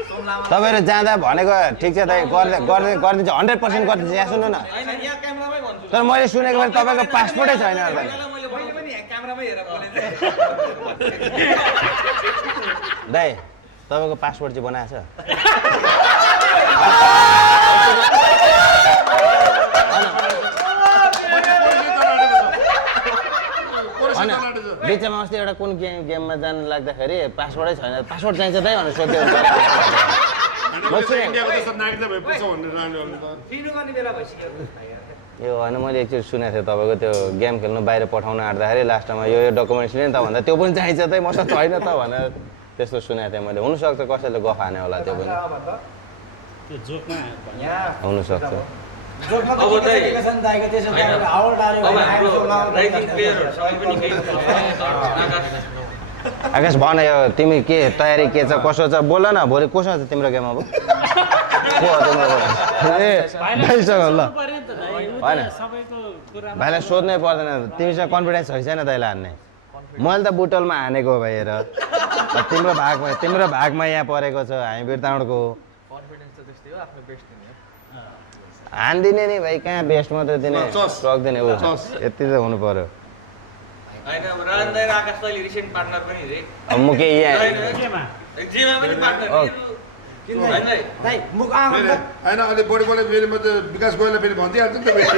सोमलामा तपाईँहरू जाँदा भनेको ठिक छ दाइ गरिदिन्छ 100% गरिदिन्छ यहाँ सुन्नु न होइन यहाँ क्यामेरामै भन्छु तर मैले सुनेको भने तपाईँको पासपोर्टै छैन दाइ मैले पनि यहाँ क्यामेरामै हेरेर बोलेँ दाइ तपाईँको पासपोर्ट चाहिँ बनाएको छ होइन बिचमा अस्ति एउटा कुन गेममा जानु लाग्दाखेरि पासपोर्टै छैन पासपोर्ट चाहिन्छ दाइ भनेर सोध्यो इन्डियाको जस्तो नागरिक भइपुग्छ भन्ने रिन्यु गर्ने बेला भइसक्यो यो होइन मैले एकचोटि सुनेको थिएँ तपाईँको त्यो गेम खेल्नु बाहिर पठाउन आँट्दाखेरि लास्टमा यो डकुमेन्ट्स लिएँ नि त भन्दा त्यो पनि चाहिन्छ त मसँग छैन त भनेर त्यस्तो सुनेको थिएँ मैले हुनसक्छ कसैले गफ हाने होला त्यो पनि त्यो जोकमा हुनसक्छ जोकमा अब त दाइ- के छ नि दाइको त्यसो होइन। हावल डाल्यो अब भने हाम्रो सोमलामा राइजिङ प्लेयरहरूसँग पनि केही आकाश आकाश भन यो तिमी के तयारी के छ कसो छ बोल न भोलि कोसँग छ तिम्रो गेम अब को हो तिम्रो ए भाइसँग ल होइन सबैको कुरा भाइलाई सोध्नै पर्दैन तिमीसँग कन्फिडेन्स छैन दाइलाई हान्ने मैले त बुटलमा हानेको भाइ हेर तिम्रो भागमा यहाँ परेको छ हामी बिरताउडको कन्फिडेन्स त त्यस्तै हो आफ्नो बेस्ट दिने हानिदिने नि भाइ कहाँ बेस्ट मात्रै दिने चस। सक्दिने ऊ यति त हुनु पर्यो होइन अब राजन दाइ र आकाश दाइले रिसेन्ट पार्टनर पनि रे अब म के यहाँ केमा जेमा पनि पार्टनर किन होइन दाइ दाइ मुख आँखा होइन अहिले बढी फेरि म त विकास गोयललाई फेरि भनिदिइहाल्छु नि त फेरि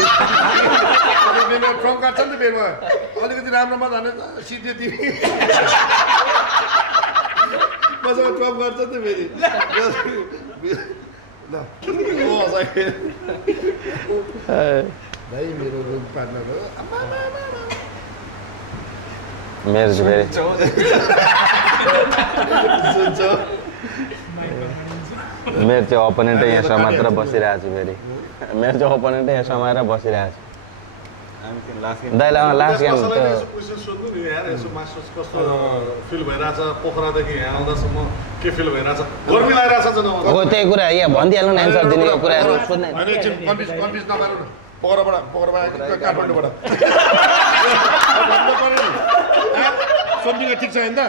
ट्रम्प काट्छ नि त फेरि अलिकति राम्रो मत हाने सिधै तिमी मसँग ट्रम्प गर्छ नि त फेरि ल भाइ मेरो पार्टनर हो मेरो चाहिँ फेरि मेरो चाहिँ अपोनेन्टै यहाँ समातेर बसिरहेको छु फेरि मेरो चाहिँ अपोनेन्टै यहाँ समाएर बसिरहेको छु दाइलाई लास्ट गेम कसैलाई यसो क्वेसन सोध्नु नि यार यसो मास्टर्स कस्तो फिल भइरहेछ पोखरादेखि यहाँ आउँदासम्म के फिल भइरहेछ गर्मी लागिरहेछ जन हो त्यही कुरा यहाँ भनिदिइहाल्नु न एन्सर दिने कुराहरू सोध्ने होइन एकछिन कन्फ्युज नगरौँ न पोखराबाट काठमाडौँबाट भन्नु पर्यो नि सम्झिँगा ठिक छ होइन त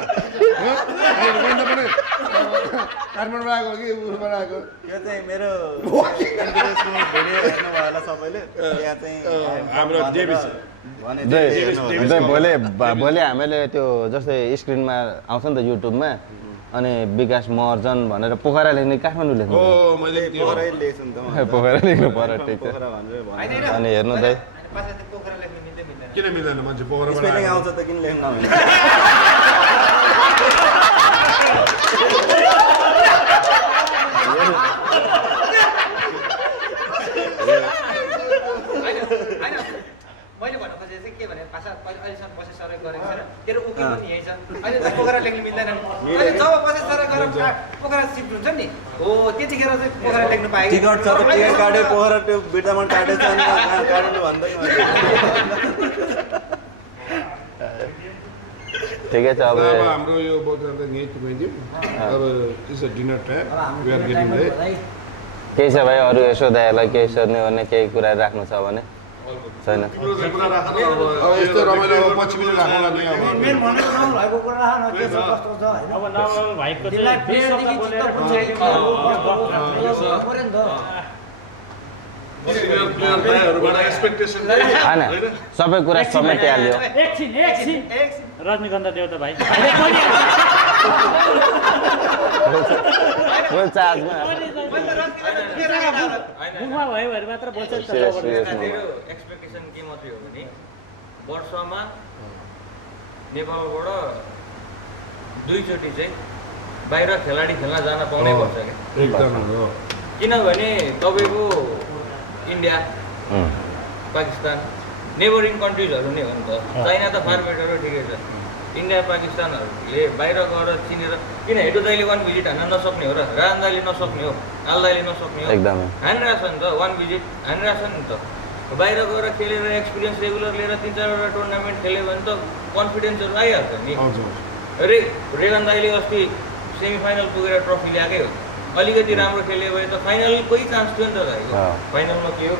भन्नु पर्यो काठमाडौँबाट आएको कि उबाट आएको यो चाहिँ मेरो भिडियो हेर्नुभयो होला सबैले त्यहाँ चाहिँ हाम्रो डेभिस भोलि हामीले त्यो जस्तै स्क्रिनमा आउँछ नि त युट्युबमा अनि विकास महर्जन भनेर पोखरा लेख्ने काठमाडौँ लेख्नु पोखरै लेख्छु नि त पोखरा लेख्नु पर्यो ठिक छ अनि हेर्नु दाइ किन मिल्दैन मान्छे पोखराबाट स्पेलिङ आउँछ त किन लेख्न नहुने मैले भन्नु खोजेको चाहिँ के भने भाषा अहिलेसम्म 25 सर गरेको छैन तेरो उके पनि यही छ अहिले त पोखरा लेख्न मिल्दैन अहिले जब 25 सर गरेर पोखरा सिफ्ट हुन्छ नि हो त्यतिखेर चाहिँ पोखरा लेख्न पाएँ टिकट छ त टिकट काट्यो पोखरा त्यो बिटामा काटेछ अनि काट्नु भन्दै ठिकै छ अब हाम्रो यो प्रोग्राम त यहीँ पुगाइदिउँ अब it's a dinner time we are getting late केही छ भाइ अरू यसो दाइहरूलाई केही सोध्ने भने केही कुरा राख्नु छ भने छैन अब यस्तो रमाइलो पछि पनि राख्नु लागि अब मेन भनेको नौ भएको कुरा राख न के छ कस्तो छ हैन अब नवल भाइको त्यसलाई चाहिँ प्लेयरदेखि चित्त बुझाइदिनु पर्यो नि त सिनियर प्लेयर दाइहरुबाट एक्सपेक्टेसन हैन सबै कुरा समेटिहाल्यो एकछिन रजनीकान्त देउता भाइ फुल चार्जमा मुखमा भयो भने मात्र बोल्छ नि त एक्सपेक्टेसन के मात्रै हो भने वर्षमा नेपालबाट 2 चोटि चाहिँ बाहिर खेलाडी खेल्न जान पाउनै पर्छ एकदम हो किनभने तपाईको इन्डिया पाकिस्तान नेबरिङ कन्ट्रिजहरू नै हो नि त चाइना त फार बेटर हो ठिकै छ इन्डिया पाकिस्तानहरूले बाहिर गएर चिनेर किन हेटु दाइले 1 भिजिट हान्न नसक्ने हो र राजन दाइले नसक्ने हो आल दाइले नसक्ने हो हानिरहेछ नि त 1 भिजिट हानिरहेछ नि त बाहिर गएर खेलेर एक्सपिरियन्स रेगुलर लिएर 3-4वटा टुर्नामेन्ट खेल्यो भने त कन्फिडेन्सहरू आइहाल्छ नि रेगन दाइले अस्ति सेमिफाइनल पुगेर ट्रफी ल्याएकै हो अलिकति राम्रो खेल्यो भने त फाइनलकै चान्स थियो नि त दाइको फाइनलमा के हो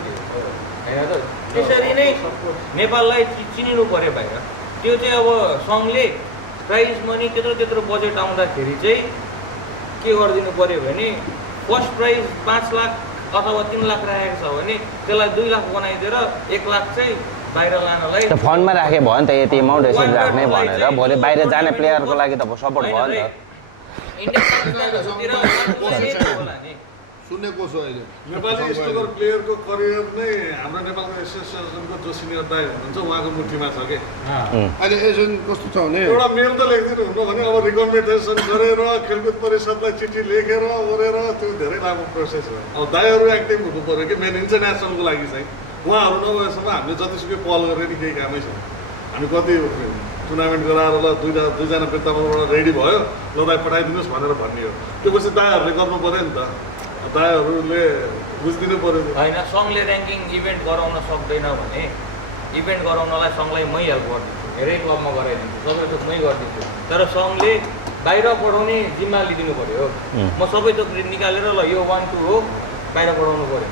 होइन त त्यसरी नै नेपाललाई चिनिनु पर्यो बाहिर त्यो चाहिँ अब सङ्घले प्राइज मनी त्यत्रो बजेट आउँदाखेरि चाहिँ के गरिदिनु पर्यो भने फर्स्ट प्राइज 5 लाख अथवा 3 लाख राखेको छ भने त्यसलाई 2 लाख बनाइदिएर 1 लाख चाहिँ बाहिर लानलाई फन्डमा राखे भयो नि त यति एमाउन्ट यसरी राख्ने भनेर भोलि बाहिर जाने प्लेयरको लागि त सपोर्ट भयो नि त सुन्ने कसो अहिले नेपाली स्टोकर प्लेयरको करियर नै हाम्रो नेपालको एसोसिएसनको जो सिनियर दाइ हुनुहुन्छ उहाँको मुठीमा छ के अहिले एजेन्ट कस्तो छ भने एउटा मेल त लेखिदिनु हुनु भने अब रिकमेन्डेसन गरेर खेलकुद परिषदलाई चिठी लेखेर गरेर त्यो धेरै लामो प्रोसेस हो अब दाइहरू एक्टिभ हुनु पऱ्यो कि मेन इन्टरनेसनलको लागि चाहिँ उहाँहरू नभएसम्म हामीले जतिसुकै पहल गरेर नि केही कामै छैन हामी कति टुर्नामेन्ट गराएर ल दुईजना वृत्ताबाट रेडी भयो ल दाइ पठाइदिनुहोस् भनेर भन्ने हो त्यो पछि दाइहरूले गर्नु पऱ्यो नि त दाइहरूले बुझिदिनु पऱ्यो होइन सङ्घले ऱ्याङ्किङ इभेन्ट गराउन सक्दैन भने इभेन्ट गराउनलाई सङ्घलाई मै हेल्प गरिदिन्छु धेरै क्लबमा गराइदिन्छु सबै थोक मै गरिदिन्छु तर सङ्घले बाहिर पठाउने जिम्मा लिदिनु पऱ्यो म सबै थोक निकालेर ल यो 1-2 हो बाहिर पठाउनु पऱ्यो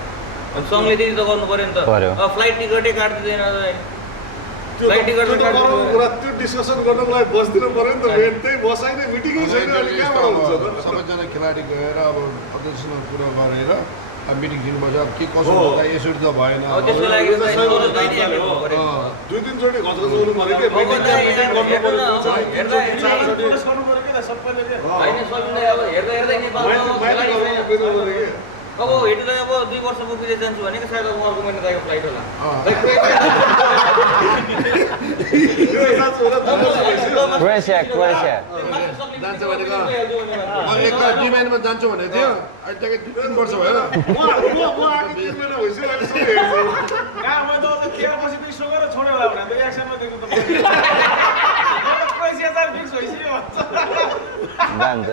अनि सङ्घले त्यति त गर्नु पऱ्यो नि त फ्लाइट टिकटै काटिदिँदैन फ्लाइट टिकट त्यो डिस्कसन गर्नको लागि बस्दिनु पऱ्यो नि त मेन त्यही बसाइ नै मिटिङै छैन अनि कहाँबाट हुन्छ त सबैजना खेलाडी गएर अब अध्यक्षसँग कुरा गरेर अब मिटिङ दिनुपर्छ अब के कसो हुँदा यसरी त भएन 2-3 चोटि घचघचाउनु पऱ्यो कि मिटिङ गर्नु पऱ्यो अब हेर्दा अब 2 वर्ष पुगेर जान्छु भनेको सायद अब अर्को महिना दाइको फ्लाइट होला क्रोएसिया जान्छ भनेको एकता डिमान्डमा जान्छु भनेको थियो अहिले 3 वर्ष भयो जान्छ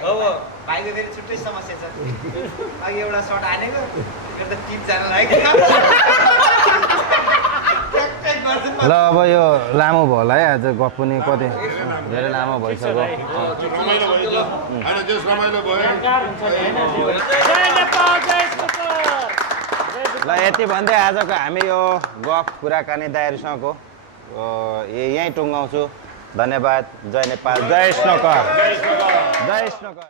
अब भाइको फेरि छुट्टै समस्या छ अघि एउटा सर्ट हानेको एउटा टिप जान लाग्यो ल अब यो लामो भयो होला है आज गफ पनि कति धेरै लामो भइसक्यो रमाइलो भयो होइन जस रमाइलो भयो ल यति भन्दै आजको हामी यो गफ कुराकानी दाइहरूसँगको यहीँ टुङ्गाउँछु धन्यवाद जय नेपाल जय स्नोकर